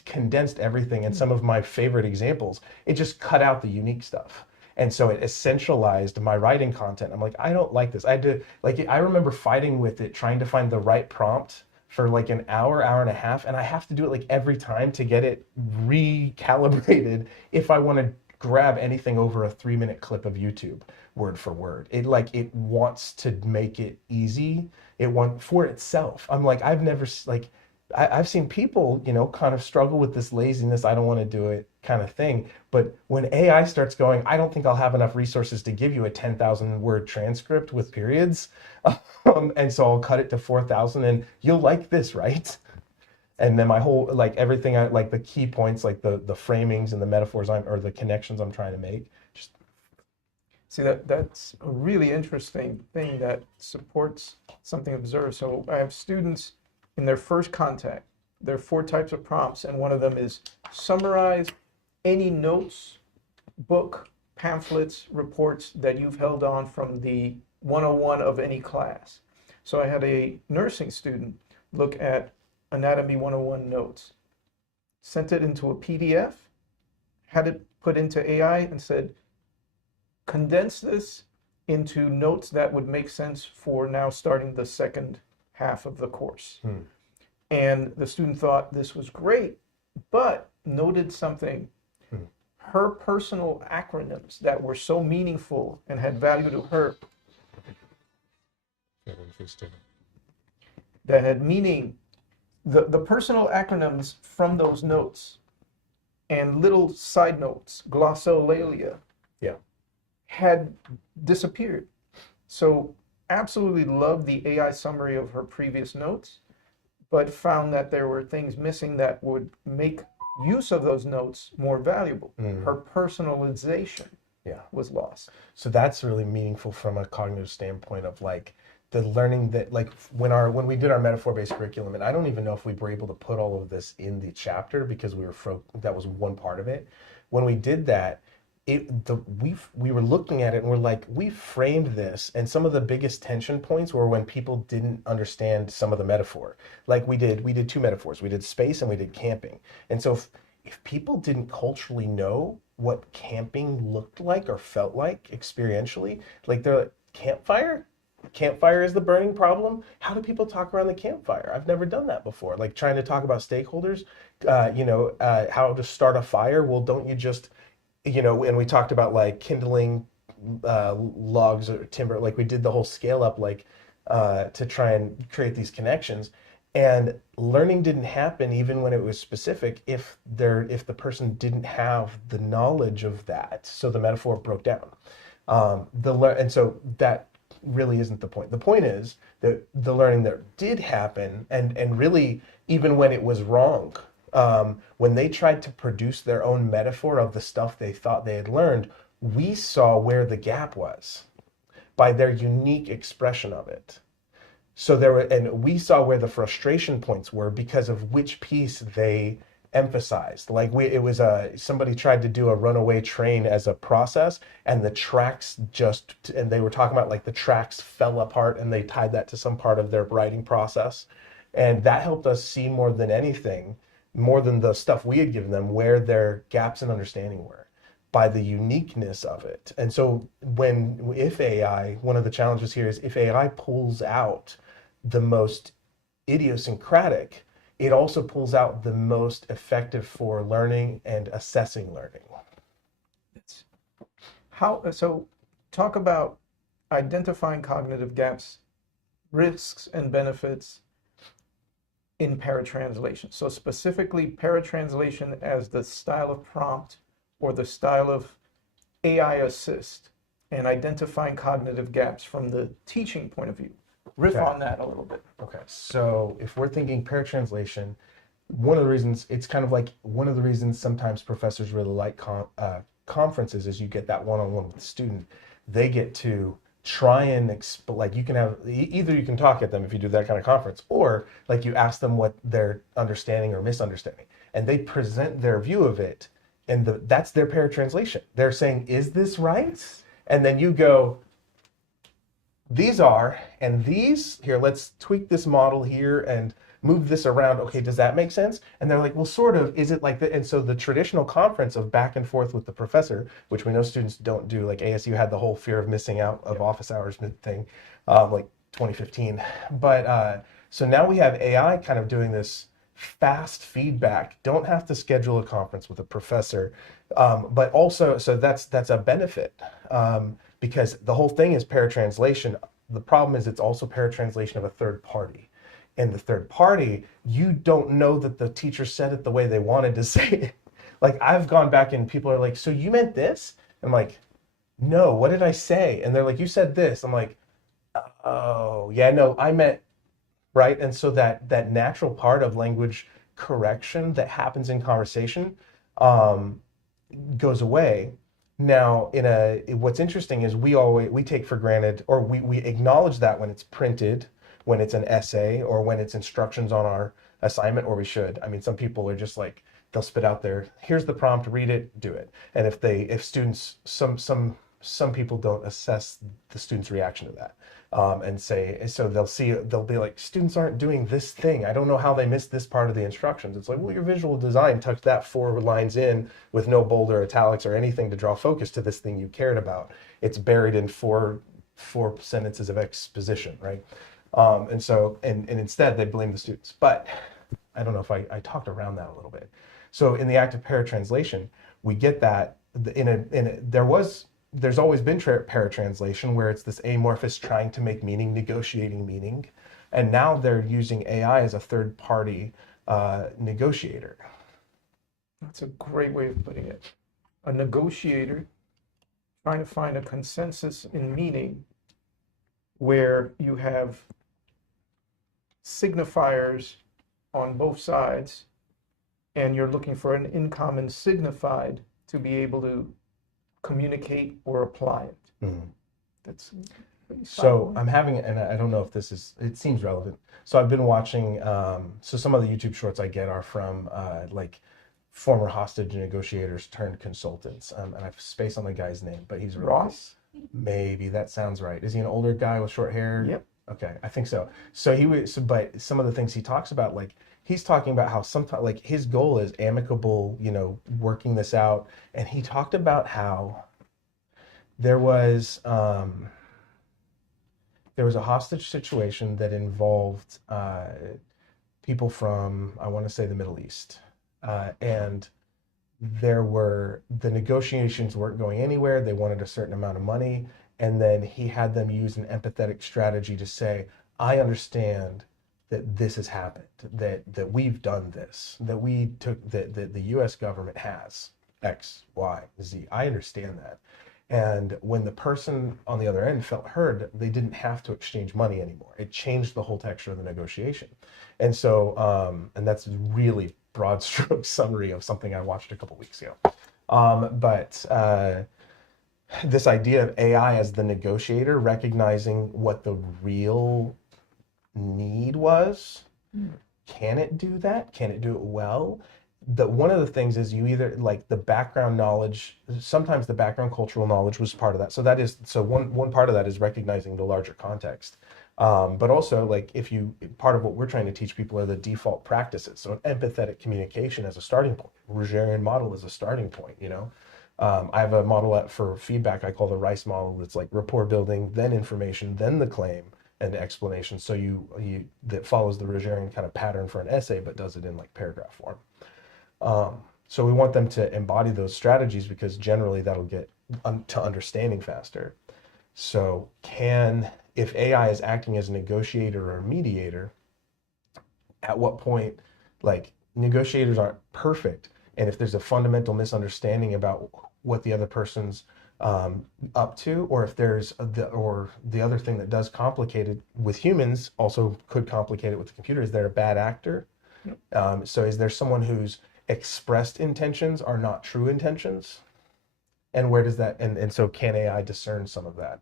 condensed everything. And some of my favorite examples, it just cut out the unique stuff. And so it essentialized my writing content. I'm like, I don't like this. I remember fighting with it, trying to find the right prompt for like an hour and a half. And I have to do it like every time to get it recalibrated if I want to grab anything over a 3-minute clip of YouTube word for word. It wants to make it easy. It wants for itself. I'm like, I've seen people, kind of struggle with this laziness, I don't want to do it kind of thing. But when AI starts going, I don't think I'll have enough resources to give you a 10,000 word transcript with periods. And so I'll cut it to 4,000 and you'll like this, right? And then my whole, like, everything, like the key points, like the framings and the metaphors or the connections I'm trying to make. Just see, that's a really interesting thing that supports something observed. So I have students in their first contact. There are 4 types of prompts, and one of them is summarize any notes, book, pamphlets, reports that you've held on from the 101 of any class. So I had a nursing student look at Anatomy 101 notes, sent it into a PDF, had it put into AI, and said, condense this into notes that would make sense for now starting the second half of the course. And the student thought this was great, but noted something. Her personal acronyms that were so meaningful and had value to her, that had meaning, the personal acronyms from those notes and little side notes, glossolalia, had disappeared. So absolutely loved the AI summary of her previous notes, but found that there were things missing that would make use of those notes more valuable. Her personalization Yeah. was lost. So that's really meaningful from a cognitive standpoint of like the learning that like when we did our metaphor-based curriculum, and I don't even know if we were able to put all of this in the chapter because that was one part of it. When we did that, we were looking at it and we're like, we framed this, and some of the biggest tension points were when people didn't understand some of the metaphor. Like we did two metaphors. We did space and we did camping. And so if people didn't culturally know what camping looked like or felt like experientially, like they're like, campfire? Campfire is the burning problem? How do people talk around the campfire? I've never done that before. Like trying to talk about stakeholders, how to start a fire. Well, don't you just, and we talked about like kindling logs or timber, like we did the whole scale up, like to try and create these connections. And learning didn't happen even when it was specific if the person didn't have the knowledge of that. So the metaphor broke down. And so that really isn't the point. The point is that the learning that did happen, and really even when it was wrong, when they tried to produce their own metaphor of the stuff they thought they had learned, we saw where the gap was by their unique expression of it. So and we saw where the frustration points were because of which piece they emphasized. Like it was somebody tried to do a runaway train as a process, and the tracks and they were talking about like the tracks fell apart, and they tied that to some part of their writing process, and that helped us see more than anything, more than the stuff we had given them, where their gaps in understanding were by the uniqueness of it. And so one of the challenges here is if AI pulls out the most idiosyncratic, it also pulls out the most effective for learning and assessing learning. So talk about identifying cognitive gaps, risks and benefits in paratranslation. So specifically paratranslation as the style of prompt or the style of AI assist, and identifying cognitive gaps from the teaching point of view. Riff on that a little bit. Okay, so if we're thinking paratranslation, one of the reasons sometimes professors really like conferences is you get that one-on-one with the student. They get to try and like you can have either you can talk at them if you do that kind of conference, or like you ask them what they're understanding or misunderstanding, and they present their view of it, and that's their paratranslation. They're saying, is this right? And then you go, these are, and these here, let's tweak this model here and move this around. Okay, does that make sense? And they're like, well, sort of. Is it like that? And so the traditional conference of back and forth with the professor, which we know students don't do, like ASU had the whole fear of missing out of office hours thing, like 2015. But so now we have AI kind of doing this fast feedback. Don't have to schedule a conference with a professor, but also, so that's a benefit. Because the whole thing is paratranslation. The problem is it's also paratranslation of a third party. And the third party, you don't know that the teacher said it the way they wanted to say it. Like I've gone back and people are like, so you meant this? I'm like, no, what did I say? And they're like, you said this. I'm like, oh, yeah, no, I meant, right? And so that natural part of language correction that happens in conversation goes away. Now, what's interesting is we take for granted, or we acknowledge that when it's printed, when it's an essay, or when it's instructions on our assignment, or we should. I mean, some people are just like, they'll spit out here's the prompt, read it, do it. And if students, some people don't assess the student's reaction to that. And say, so they'll be like, students aren't doing this thing. I don't know how they missed this part of the instructions. It's like, well, your visual design tucked that 4 lines in with no bold or italics or anything to draw focus to this thing you cared about. It's buried in four sentences of exposition, right? And so, and instead they blame the students. But I don't know if I talked around that a little bit. So in the act of paratranslation, we get that there's always been paratranslation where it's this amorphous trying to make meaning, negotiating meaning. And now they're using AI as a third party negotiator. That's a great way of putting it. A negotiator trying to find a consensus in meaning where you have signifiers on both sides, and you're looking for an in common signified to be able to communicate or apply it. Mhm. That's So I'm having, and I don't know if this is, it seems relevant. So I've been watching, so some of the YouTube shorts I get are from like former hostage negotiators turned consultants. And I've spaced on the guy's name, but he's really Ross? maybe that sounds right. Is he an older guy with short hair? Yep. Okay, I think so. So he was, but some of the things he talks about, like he's talking about how sometimes, like his goal is amicable, working this out. And he talked about how there was, there was a hostage situation that involved people from, I want to say, the Middle East. And the negotiations weren't going anywhere. They wanted a certain amount of money. And then he had them use an empathetic strategy to say, I understand that this has happened, that we've done this, that the US government has X, Y, Z. I understand that. And when the person on the other end felt heard, they didn't have to exchange money anymore. It changed the whole texture of the negotiation. And so, and that's a really broad stroke summary of something I watched a couple weeks ago. But this idea of AI as the negotiator, recognizing what the real need was, can it do that? Can it do it well? One of the things is you either like the background knowledge, sometimes the background cultural knowledge was part of that. So one part of that is recognizing the larger context. But also like part of what we're trying to teach people are the default practices. So an empathetic communication as a starting point, Rogerian model as a starting point, I have a model for feedback I call the RICE model. That's like rapport building, then information, then the claim and explanation. So that follows the Rogerian kind of pattern for an essay, but does it in like paragraph form. So we want them to embody those strategies because generally that'll get to understanding faster. So if AI is acting as a negotiator or a mediator, at what point, like negotiators aren't perfect. And if there's a fundamental misunderstanding about what the other person's up to, or if there's the other thing that does complicate it with humans also could complicate it with the computer, is there a bad actor? So is there someone whose expressed intentions are not true intentions? And where does that, and so can AI discern some of that?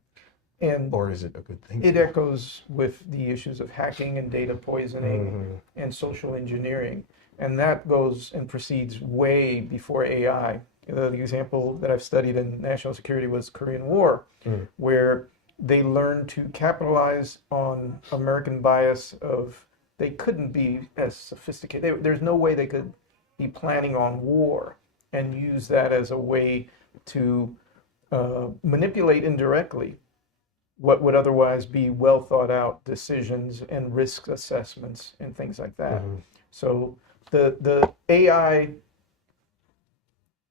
Or is it a good thing? It echoes with the issues of hacking and data poisoning and social engineering. And that goes and proceeds way before AI. The example that I've studied in national security was Korean War, where they learned to capitalize on American bias of they couldn't be as sophisticated. There's no way they could be planning on war and use that as a way to manipulate indirectly what would otherwise be well thought out decisions and risk assessments and things like that. So the AI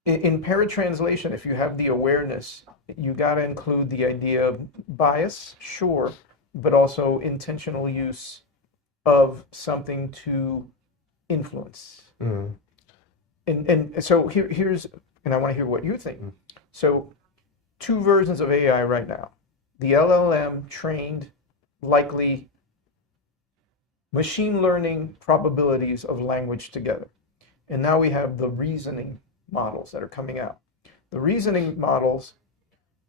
in paratranslation, if you have the awareness, you got to include the idea of bias, sure, but also intentional use of something to influence. And so here's, and I want to hear what you think. So 2 versions of AI right now. The LLM trained likely machine learning probabilities of language together. And now we have the reasoning models that are coming out. The reasoning models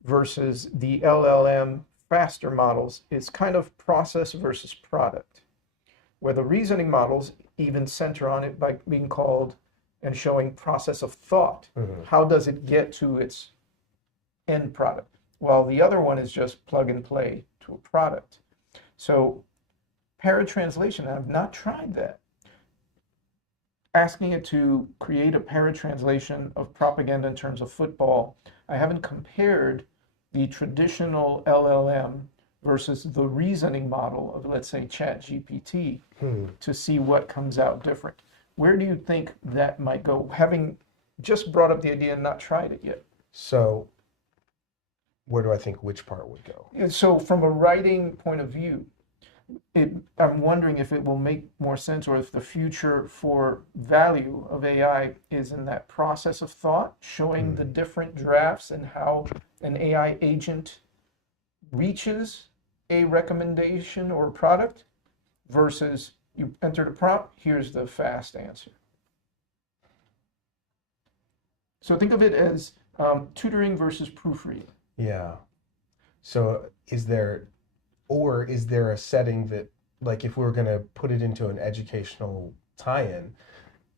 versus the LLM faster models is kind of process versus product, where the reasoning models even center on it by being called and showing process of thought. How does it get to its end product? While the other one is just plug and play to a product. So paratranslation, I've not tried that. Asking it to create a paratranslation of propaganda in terms of football, I haven't compared the traditional LLM versus the reasoning model of, let's say, ChatGPT to see what comes out different. Where do you think that might go, having just brought up the idea and not tried it yet? So where do I think which part would go? So from a writing point of view, I'm wondering if it will make more sense, or if the future for value of AI is in that process of thought, showing the different drafts and how an AI agent reaches a recommendation or product versus you entered a prompt, here's the fast answer. So think of it as tutoring versus proofreading. Yeah. So is there a setting that, like, if we were going to put it into an educational tie-in,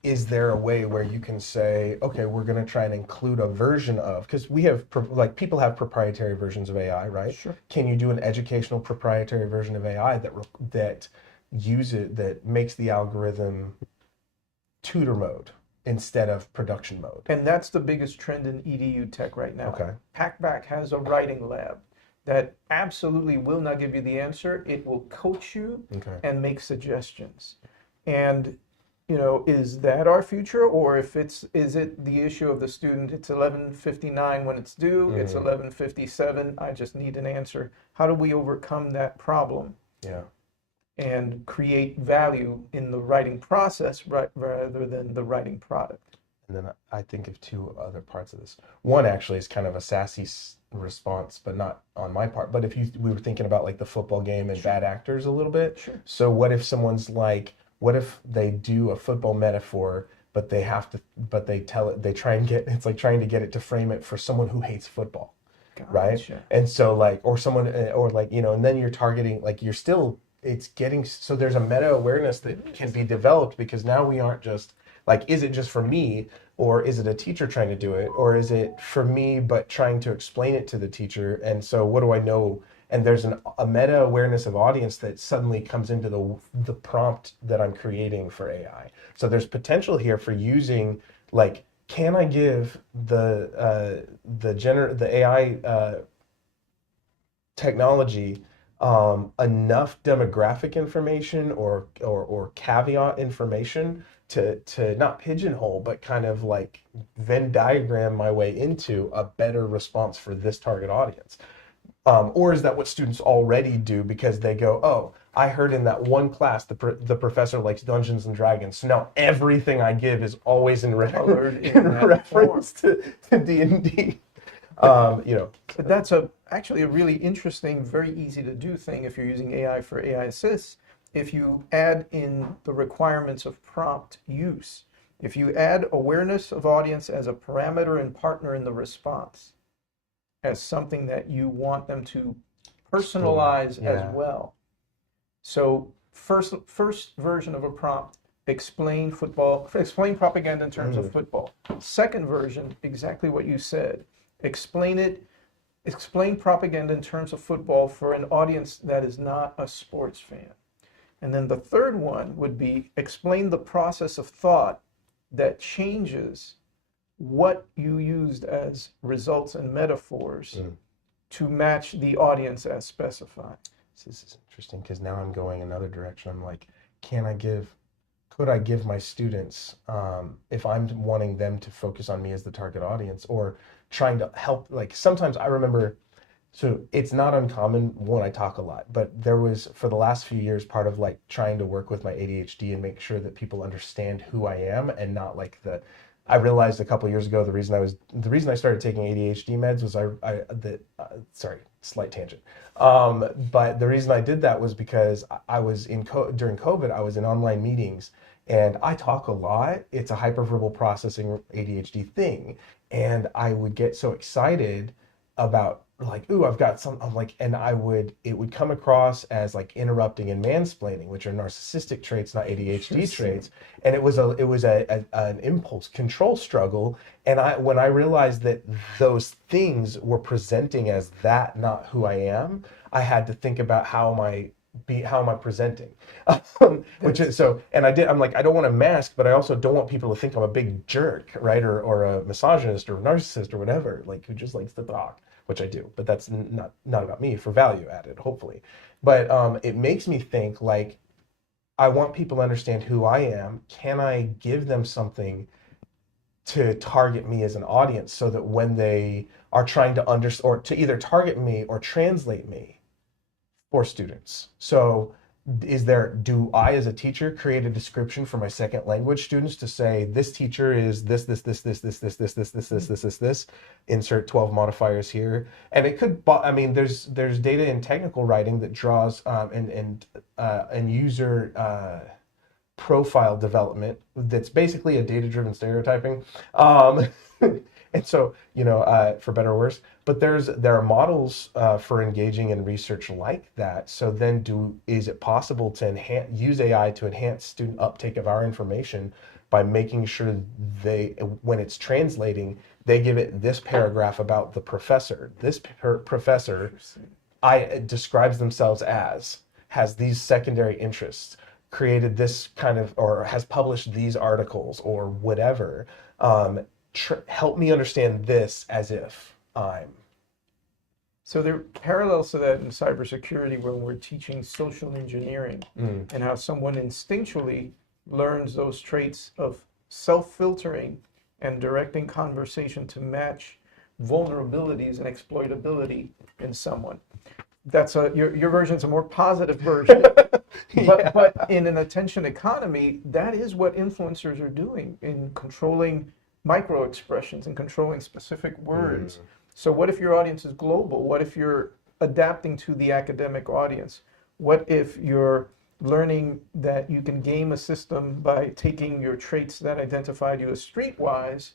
is there a way where you can say, okay, we're going to try and include a version of, because we have, like, people have proprietary versions of AI, right? Sure. Can you do an educational proprietary version of AI that makes the algorithm tutor mode instead of production mode? And that's the biggest trend in EDU tech right now. Okay. Packback has a writing lab that absolutely will not give you the answer. It will coach you and make suggestions. And is that our future, or is it the issue of the student? It's 11:59 when it's due. It's 11:57. I just need an answer. How do we overcome that problem? Yeah. And create value in the writing process rather than the writing product. And then I think of two other parts of this. One actually is kind of a sassy response, but not on my part. But we were thinking about like the football game and bad actors a little bit. Sure. So what if someone's like, what if they do a football metaphor, but they try and get, it's like trying to get it to frame it for someone who hates football, right? And so like, or someone, or like, and then you're targeting, like so there's a meta awareness that can be developed, because now we aren't just like, is it just for me, or is it a teacher trying to do it, or is it for me but trying to explain it to the teacher? And so what do I know? And there's a meta awareness of audience that suddenly comes into the prompt that I'm creating for AI. So there's potential here for using, like, can I give the AI technology enough demographic information or caveat information to not pigeonhole, but kind of like Venn diagram my way into a better response for this target audience? Or is that what students already do, because they go, oh, I heard in that one class the professor likes Dungeons and Dragons, so now everything I give is always in reference to D&D. But that's actually a really interesting, very easy to do thing if you're using AI for AI assists. If you add in the requirements of prompt use, if you add awareness of audience as a parameter and partner in the response, as something that you want them to personalize as well. So first version of a prompt, explain propaganda in terms of football. Second version, exactly what you said. Explain propaganda in terms of football for an audience that is not a sports fan. And then the third one would be explain the process of thought that changes what you used as results and metaphors to match the audience as specified. This is interesting, because now I'm going another direction. I'm like, could I give my students, if I'm wanting them to focus on me as the target audience, or trying to help, like sometimes I remember, so it's not uncommon when I talk a lot, but there was, for the last few years, part of like trying to work with my ADHD and make sure that people understand who I am, and not like I realized a couple of years ago the reason I started taking ADHD meds was sorry, slight tangent. But the reason I did that was because I was during COVID, I was in online meetings, and I talk a lot. It's a hyperverbal processing ADHD thing, and I would get so excited about, like, ooh, I've got some, I'm like, and it would come across as like interrupting and mansplaining, which are narcissistic traits, not ADHD traits. And it was an impulse control struggle. And when I realized that those things were presenting as that, not who I am, I had to think about how am I presenting? Which is so, and I'm like, I don't want to mask, but I also don't want people to think I'm a big jerk, right? Or a misogynist or a narcissist or whatever, like, who just likes to talk, which I do, but that's not about me, for value added, hopefully. But it makes me think, like, I want people to understand who I am. Can I give them something to target me as an audience, so that when they are trying to or to either target me or translate me for students? So do I as a teacher create a description for my second language students to say this teacher is this, insert 12 modifiers here. And it could, I mean, there's data in technical writing that draws and user profile development that's basically a data-driven stereotyping. And so, for better or worse, but there are models for engaging in research like that. So then is it possible to use AI to enhance student uptake of our information by making sure when it's translating, they give it this paragraph about the professor. This professor describes themselves as, has these secondary interests, created this kind of, or has published these articles or whatever. Help me understand this as if I'm. So there are parallels to that in cybersecurity when we're teaching social engineering and how someone instinctually learns those traits of self-filtering and directing conversation to match vulnerabilities and exploitability in someone. That's your version's a more positive version. But in an attention economy, that is what influencers are doing in controlling micro expressions and controlling specific words. So what if your audience is global? What if you're adapting to the academic audience? What if you're learning that you can game a system by taking your traits that identified you as streetwise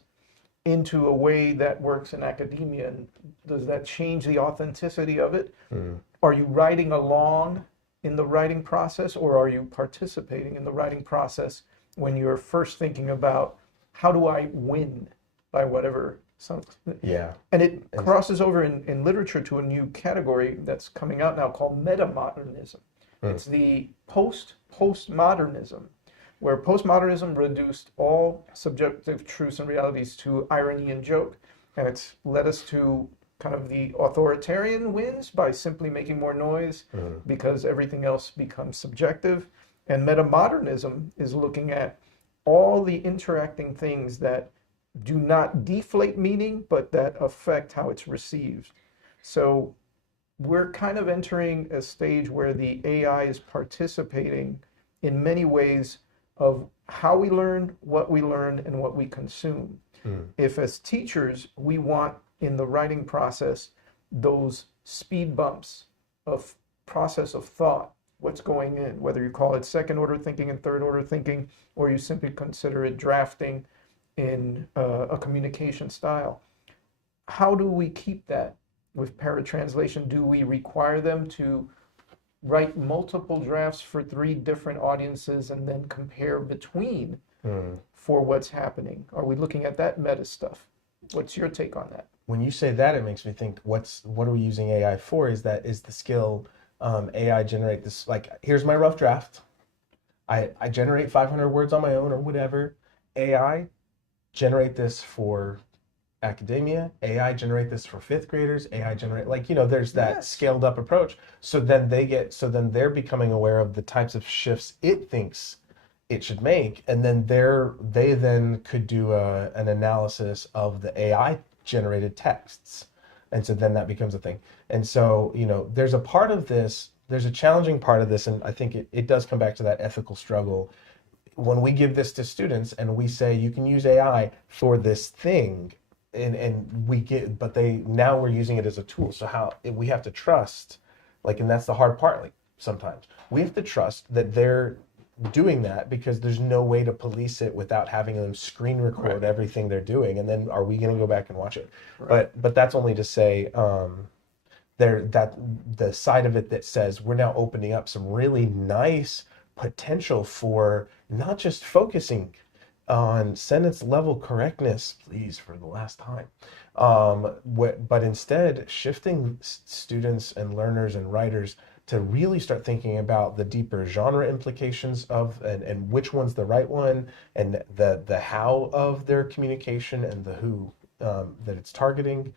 into a way that works in academia? And does that change the authenticity of it? Are you writing along in the writing process, or are you participating in the writing process when you're first thinking about how do I win by whatever something? Yeah. And it crosses over in literature to a new category that's coming out now called metamodernism. It's the postmodernism, where postmodernism reduced all subjective truths and realities to irony and joke. And it's led us to kind of the authoritarian wins by simply making more noise because everything else becomes subjective. And metamodernism is looking at all the interacting things that do not deflate meaning, but that affect how it's received. So we're kind of entering a stage where the AI is participating in many ways of how we learn, what we learn, and what we consume. If as teachers, we want in the writing process those speed bumps of process of thought, what's going in, whether you call it second order thinking and third order thinking, or you simply consider it drafting in a communication style. How do we keep that with paratranslation? Do we require them to write multiple drafts for 3 different audiences and then compare between for what's happening? Are we looking at that meta stuff? What's your take on that? When you say that, it makes me think, what are we using AI for? Is the skill AI generate this, like, here's my rough draft. I generate 500 words on my own or whatever. AI generate this for academia. AI generate this for 5th graders. AI generate, there's that scaled up approach. So then they're becoming aware of the types of shifts it thinks it should make, and then they then could do an analysis of the AI generated texts, and so then that becomes a thing. And so there's a part of this, there's a challenging part of this, and I think it does come back to that ethical struggle when we give this to students and we say you can use AI for this thing, and now we're using it as a tool. So we have to trust, and that's the hard part. Sometimes we have to trust that they're doing that, because there's no way to police it without having them screen record everything they're doing, and then are we going to go back and watch it? But that's only to say that the side of it that says we're now opening up some really nice potential for not just focusing on sentence level correctness, please, for the last time, but instead shifting students and learners and writers to really start thinking about the deeper genre implications of and which one's the right one, and the how of their communication, and the who that it's targeting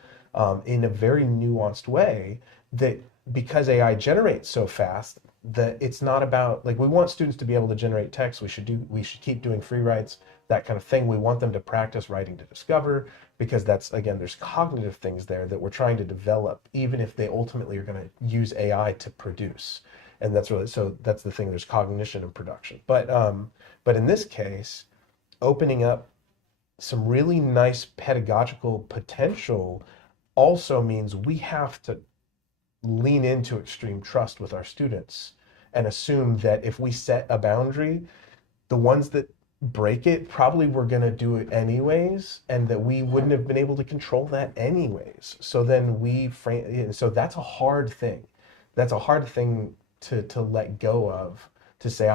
in a very nuanced way, that because AI generates so fast, that it's not about, we want students to be able to generate text. We should keep doing free writes, that kind of thing. We want them to practice writing to discover, because that's, again, there's cognitive things there that we're trying to develop, even if they ultimately are going to use AI to produce. And that's really, so that's the thing. There's cognition and production. But in this case, opening up some really nice pedagogical potential also means we have to lean into extreme trust with our students and assume that if we set a boundary, the ones that break it probably were going to do it anyways, and that we wouldn't have been able to control that anyways. So then we frame, so that's a hard thing. That's a hard thing to let go of, to say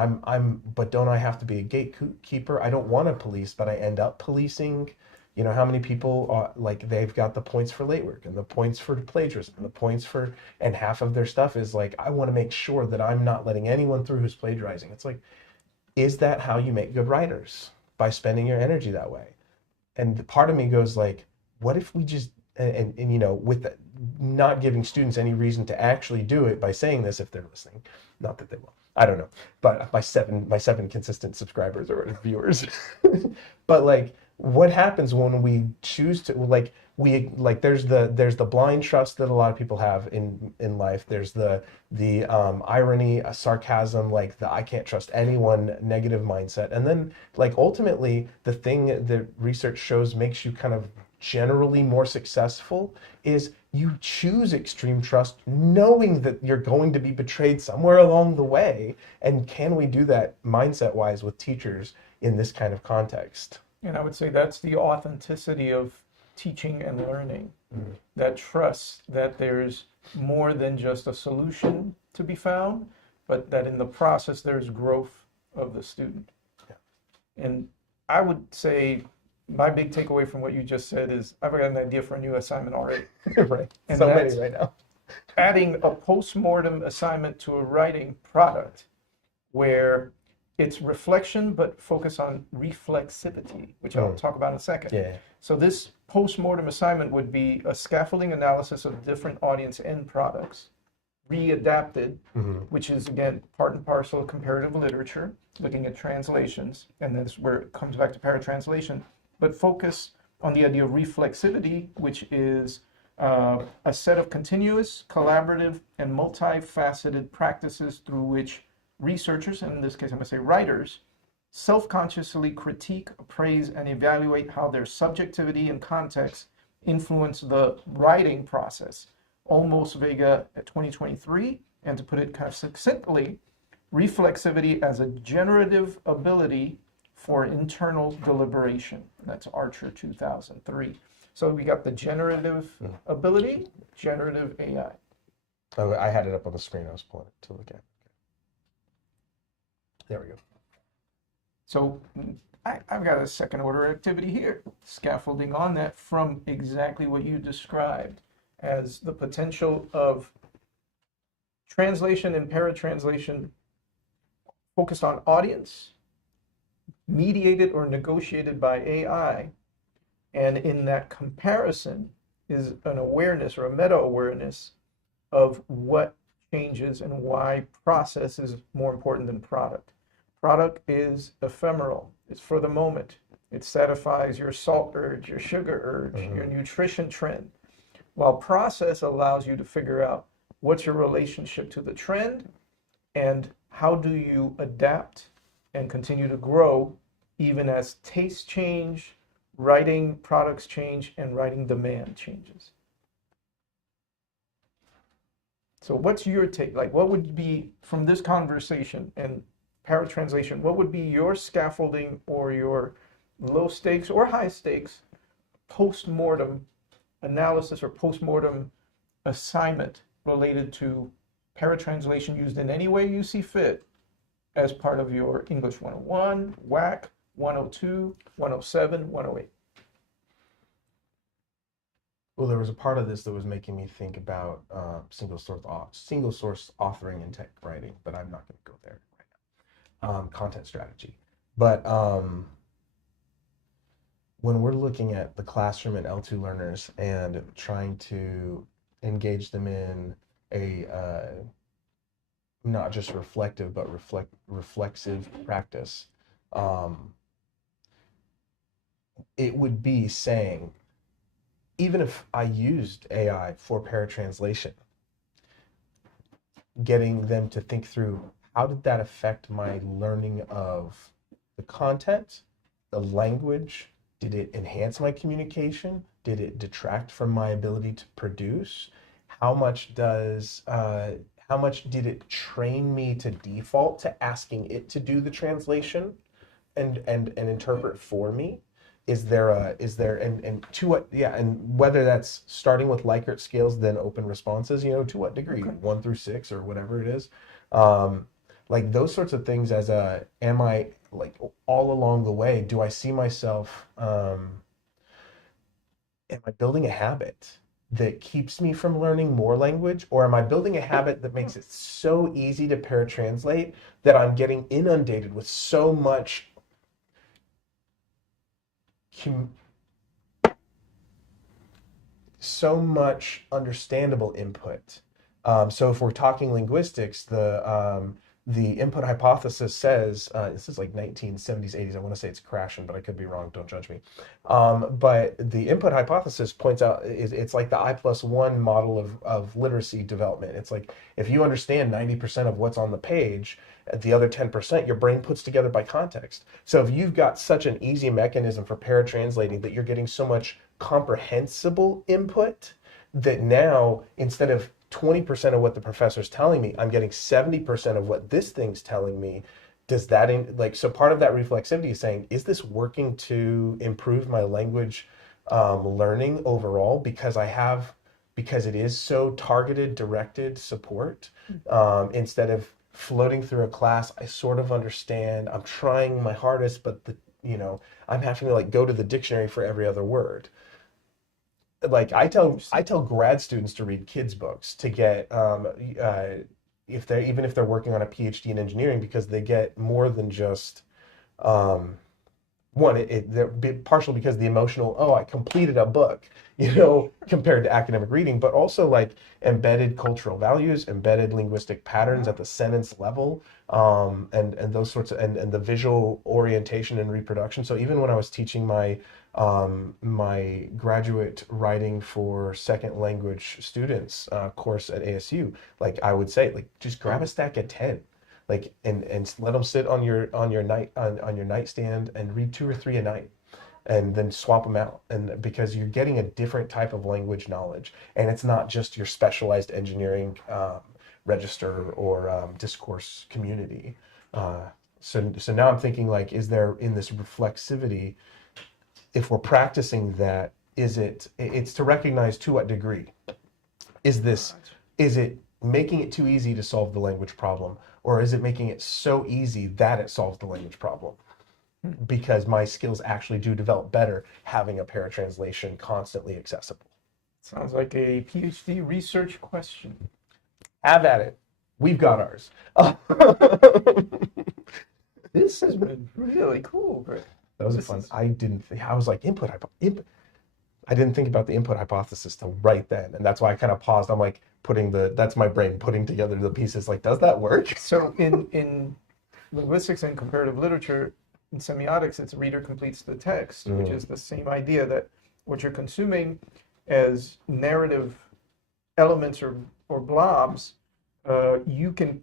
but don't I have to be a gatekeeper? I don't want to police, but I end up policing. You know, how many people are, like, they've got the points for late work and the points for plagiarism and the points for, and half of their stuff is like, I want to make sure that I'm not letting anyone through who's plagiarizing. It's like, is that how you make good writers? By spending your energy that way? And part of me goes like, what if we just, and you know, with the, not giving students any reason to actually do it by saying this, if they're listening, not that they will, I don't know, but my seven consistent subscribers or viewers, but like, what happens when we choose to, like, we, like, there's the blind trust that a lot of people have in life. There's the irony, sarcasm, like the I can't trust anyone negative mindset. And then, like, ultimately the thing that research shows makes you kind of generally more successful is you choose extreme trust knowing that you're going to be betrayed somewhere along the way. And can we do that mindset wise with teachers in this kind of context? And I would say that's the authenticity of teaching and learning. That trust that there's more than just a solution to be found, but that in the process there's growth of the student. Yeah. And I would say my big takeaway from what you just said is I've got an idea for a new assignment already. Right. And so many right now. Adding a post-mortem assignment to a writing product where it's reflection, but focus on reflexivity, which I'll talk about in a second. Yeah. So this post-mortem assignment would be a scaffolding analysis of different audience end products, readapted, which is, again, part and parcel of comparative literature, looking at translations, and that's where it comes back to paratranslation, but focus on the idea of reflexivity, which is a set of continuous, collaborative, and multifaceted practices through which researchers, and in this case I'm going to say writers, self-consciously critique, appraise, and evaluate how their subjectivity and context influence the writing process. Almost Vega at 2023, and to put it kind of succinctly, reflexivity as a generative ability for internal deliberation. That's Archer 2003. So we got the generative ability, generative AI. Oh, I had it up on the screen. I was pulling it to look at. There we go. So I've got a second order activity here, scaffolding on that from exactly what you described as the potential of translation and paratranslation focused on audience, mediated or negotiated by AI. And in that comparison is an awareness or a meta-awareness of what changes and why process is more important than product. Product is ephemeral. It's for the moment. It satisfies your salt urge, your sugar urge, your nutrition trend. While process allows you to figure out what's your relationship to the trend and how do you adapt and continue to grow even as tastes change, writing products change, and writing demand changes. So what's your take? Like, what would be, from this conversation and paratranslation, what would be your scaffolding or your low stakes or high stakes post-mortem analysis or post-mortem assignment related to paratranslation used in any way you see fit as part of your English 101, WAC, 102, 107, 108? Well, there was a part of this that was making me think about single source authoring and tech writing, but I'm not going to go there right now. Content strategy. But when we're looking at the classroom and L2 learners and trying to engage them in a not just reflective, but reflexive practice, it would be saying, even if I used AI for paratranslation, getting them to think through how did that affect my learning of the content, the language? Did it enhance my communication? Did it detract from my ability to produce? How much does how much did it train me to default to asking it to do the translation and interpret for me? And to what, yeah, and whether that's starting with Likert scales, then open responses, to what degree, Okay. 1 through 6 or whatever it is. Um, like those sorts of things am I like all along the way, do I see myself, am I building a habit that keeps me from learning more language, or am I building a habit that makes it so easy to paratranslate that I'm getting inundated with so much understandable input. So if we're talking linguistics, the input hypothesis says, this is like 1970s, 80s. I want to say it's crashing, but I could be wrong. Don't judge me. But the input hypothesis points out it's like the I+1 model of literacy development. It's like if you understand 90% of what's on the page, the other 10% your brain puts together by context. So if you've got such an easy mechanism for paratranslating that you're getting so much comprehensible input that now instead of 20% of what the professor's telling me, I'm getting 70% of what this thing's telling me. Does that so part of that reflexivity is saying, is this working to improve my language learning overall because it is so targeted, directed support, instead of floating through a class. I sort of understand, I'm trying my hardest, but I'm having to like go to the dictionary for every other word. Like I tell grad students to read kids books to get if they're working on a PhD in engineering, because they get more than just um, one, they're partial because the emotional, oh, I completed a book, compared to academic reading, but also like embedded cultural values, embedded linguistic patterns at the sentence level, and those sorts of, and the visual orientation and reproduction. So even when I was teaching my graduate writing for second language students course at ASU, like I would say, like just grab a stack of 10, like and let them sit on your nightstand and read 2 or 3 a night, and then swap them out, and because you're getting a different type of language knowledge, and it's not just your specialized engineering register or discourse community. So now I'm thinking, like, is there in this reflexivity, if we're practicing that, it's to recognize to what degree is this, is it making it too easy to solve the language problem, or is it making it so easy that it solves the language problem? Because my skills actually do develop better having a paratranslation constantly accessible. Sounds like a PhD research question. Have at it. We've got ours. This has been really cool, Greg. That was fun. I didn't think, I was like, I didn't think about the input hypothesis till right then. And that's why I kind of paused. I'm like, that's my brain putting together the pieces. Like, does that work? So in linguistics and comparative literature, in semiotics, it's reader completes the text, which is the same idea that what you're consuming as narrative elements or blobs, you can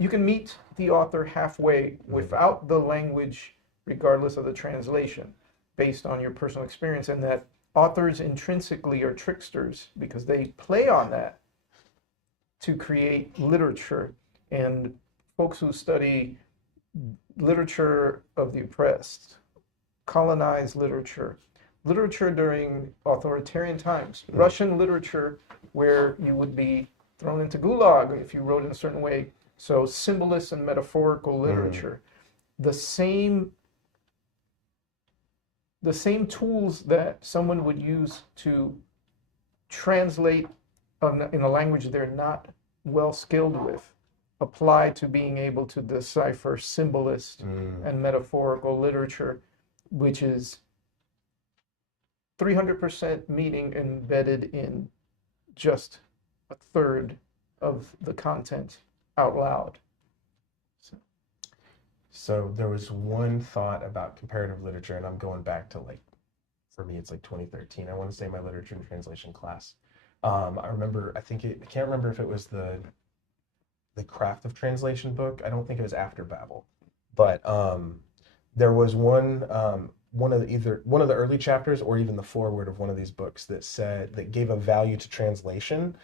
meet the author halfway without the language, regardless of the translation, based on your personal experience, and that authors intrinsically are tricksters because they play on that to create literature. And folks who study literature of the oppressed, colonized literature during authoritarian times, Russian literature where you would be thrown into gulag if you wrote in a certain way. So symbolist and metaphorical literature, the same tools that someone would use to translate in a language they're not well skilled with apply to being able to decipher symbolist and metaphorical literature, which is 300% meaning embedded in just a third of the content out loud. So there was one thought about comparative literature, and I'm going back to, like, for me, it's like 2013. I want to say my literature and translation class. I remember, I can't remember if it was the Craft of Translation book. I don't think it was after Babel, but there was one of either one of the early chapters or even the foreword of one of these books that gave a value to translation.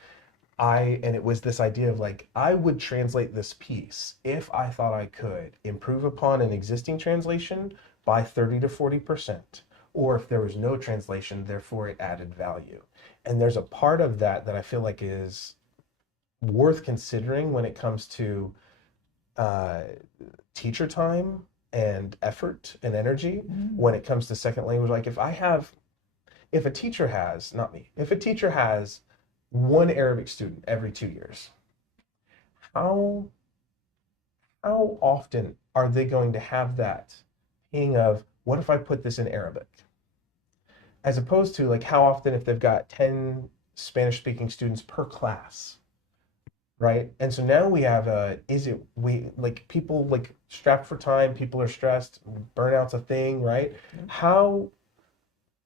And it was this idea of like, I would translate this piece if I thought I could improve upon an existing translation by 30 to 40%, or if there was no translation, therefore it added value. And there's a part of that that I feel like is worth considering when it comes to uh, teacher time and effort and energy when it comes to second language. Like if a teacher has, not me, if a teacher has one Arabic student every 2 years, how how often are they going to have that ping of what if I put this in Arabic? As opposed to like how often if they've got 10 Spanish speaking students per class, right? And so now we have we like people like strapped for time, people are stressed, burnout's a thing, right? How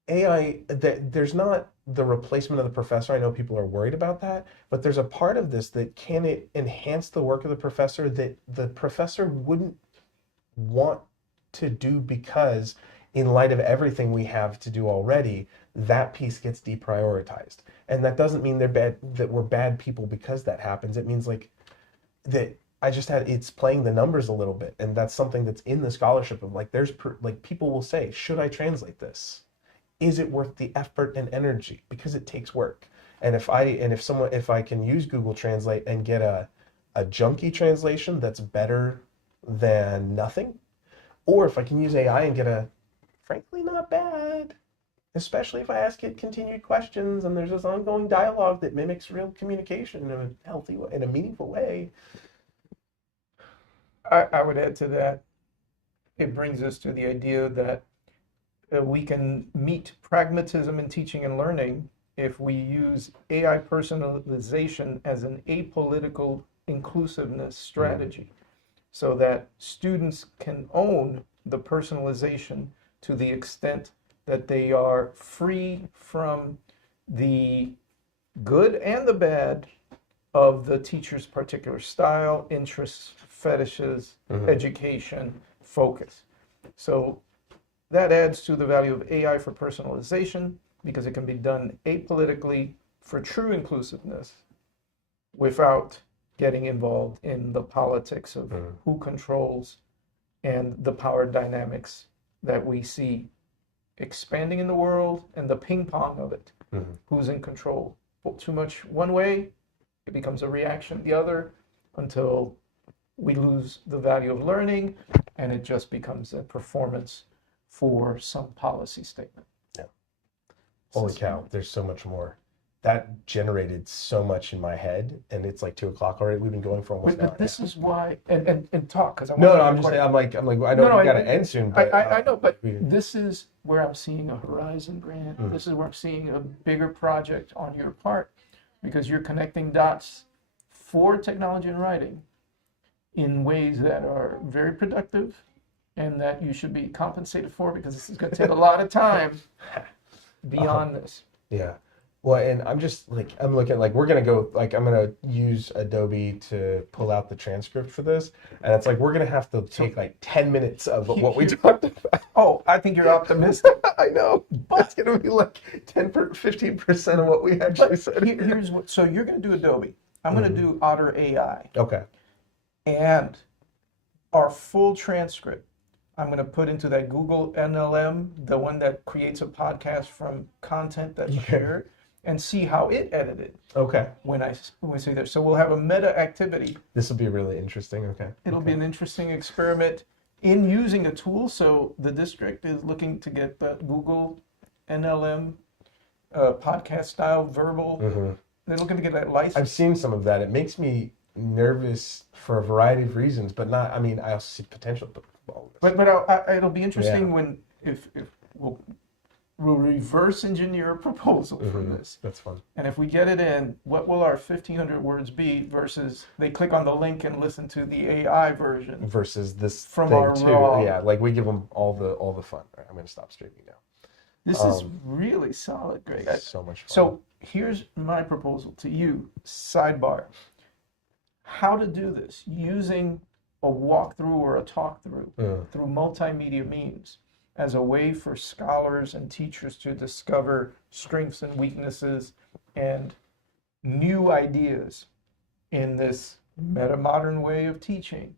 AI, that there's not the replacement of the professor. I know people are worried about that, but there's a part of this that can it enhance the work of the professor that the professor wouldn't want to do because in light of everything we have to do already, that piece gets deprioritized. And that doesn't mean they're bad, that we're bad people because that happens. It means like that it's playing the numbers a little bit. And that's something that's in the scholarship of like, like people will say, should I translate this? Is it worth the effort and energy? Because it takes work. And if I can use Google Translate and get a junky translation that's better than nothing, or if I can use AI and get a frankly not bad, especially if I ask it continued questions and there's this ongoing dialogue that mimics real communication in a healthy way, in a meaningful way. I would add to that, it brings us to the idea that we can meet pragmatism in teaching and learning if we use AI personalization as an apolitical inclusiveness strategy, so that students can own the personalization to the extent that they are free from the good and the bad of the teacher's particular style, interests, fetishes, education, focus. So that adds to the value of AI for personalization because it can be done apolitically for true inclusiveness without getting involved in the politics of who controls and the power dynamics that we see expanding in the world and the ping pong of it. Who's in control? Too much one way, it becomes a reaction the other until we lose the value of learning and it just becomes a performance for some policy statement. Yeah. Holy cow, there's so much more. That generated so much in my head, and it's like 2 o'clock already. We've been going for almost an hour. But this is why, and talk, because I want No, I'm just saying, I'm like, I know we got to end soon, but I know, but this is where I'm seeing a Horizon grant. This is where I'm seeing a bigger project on your part, because you're connecting dots for technology and writing in ways that are very productive and that you should be compensated for, because this is going to take a lot of time beyond this. Yeah. Well, and I'm just like, I'm looking like, we're going to go, like, I'm going to use Adobe to pull out the transcript for this. And it's like, we're going to have to take like 10 minutes of what we talked about. Oh, I think you're optimistic. I know. It's going to be like 15% of what we actually said. Here's what, so you're going to do Adobe. I'm going to do Otter AI. Okay. And our full transcript, I'm going to put into that Google NLM, the one that creates a podcast from content that's shared, and see how it edited. Okay. When we say that. So we'll have a meta activity. This will be really interesting. Okay. It'll be an interesting experiment in using a tool. So the district is looking to get the Google NLM podcast style verbal. They're looking to get that license. I've seen some of that. It makes me nervous for a variety of reasons, but not, I mean, I also see potential. But it'll be interesting when if we'll reverse engineer a proposal from this. That's fun. And if we get it in, what will our 1,500 words be versus they click on the link and listen to the AI version versus this from thing our too. raw. Yeah, like we give them all the fun. All right, I'm going to stop streaming now. This is really solid, Greg. So much fun. So here's my proposal to you, sidebar. How to do this using a walkthrough or a talk-through through multimedia means as a way for scholars and teachers to discover strengths and weaknesses and new ideas in this meta-modern way of teaching.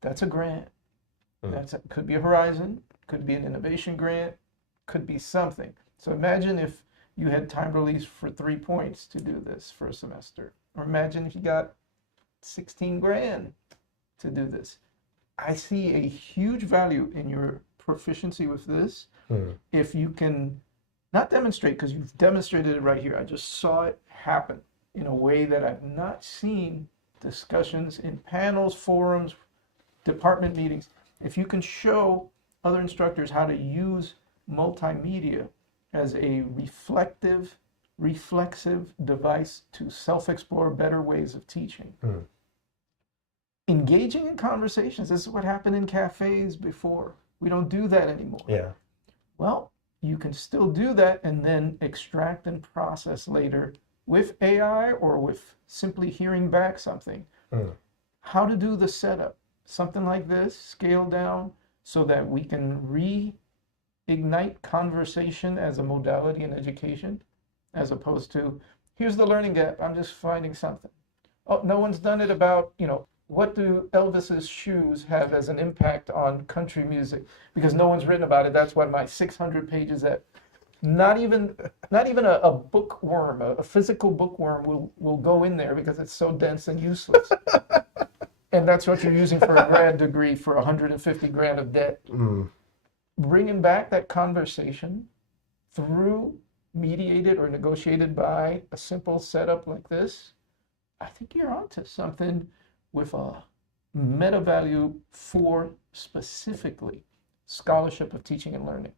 That's a grant. Could be a Horizon, could be an innovation grant, could be something. So imagine if you had time release for 3 points to do this for a semester. Or imagine if you got 16 grand to do this. I see a huge value in your proficiency with this. If you can not demonstrate, because you've demonstrated it right here. I just saw it happen in a way that I've not seen discussions in panels, forums, department meetings. If you can show other instructors how to use multimedia as a reflexive device to self-explore better ways of teaching. Engaging in conversations. This is what happened in cafes before. We don't do that anymore. Yeah. Well, you can still do that and then extract and process later with AI or with simply hearing back something. How to do the setup. Something like this, scale down so that we can reignite conversation as a modality in education, as opposed to, here's the learning gap, I'm just finding something. Oh, no one's done it about, what do Elvis's shoes have as an impact on country music? Because no one's written about it. That's why my 600 pages that not even a bookworm, a physical bookworm will go in there because it's so dense and useless. And that's what you're using for a grad degree for 150 grand of debt. Bringing back that conversation through mediated or negotiated by a simple setup like this, I think you're onto something with a meta value for specifically scholarship of teaching and learning.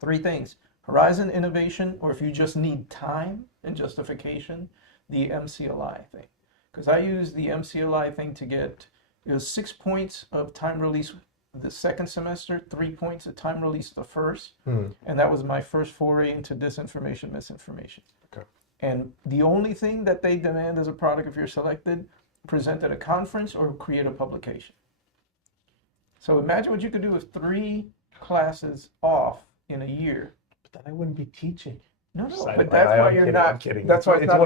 3 things: Horizon, innovation, or if you just need time and justification, the MCLI thing. Because I used the MCLI thing to get, it was 6 points of time release the second semester, 3 points of time release the first, and that was my first foray into disinformation, misinformation. Okay. And the only thing that they demand as a product, if you're selected, present at a conference or create a publication. So imagine what you could do with 3 classes off in a year. But then I wouldn't be teaching. No, but that's why you're not. I'm kidding. That's why it's not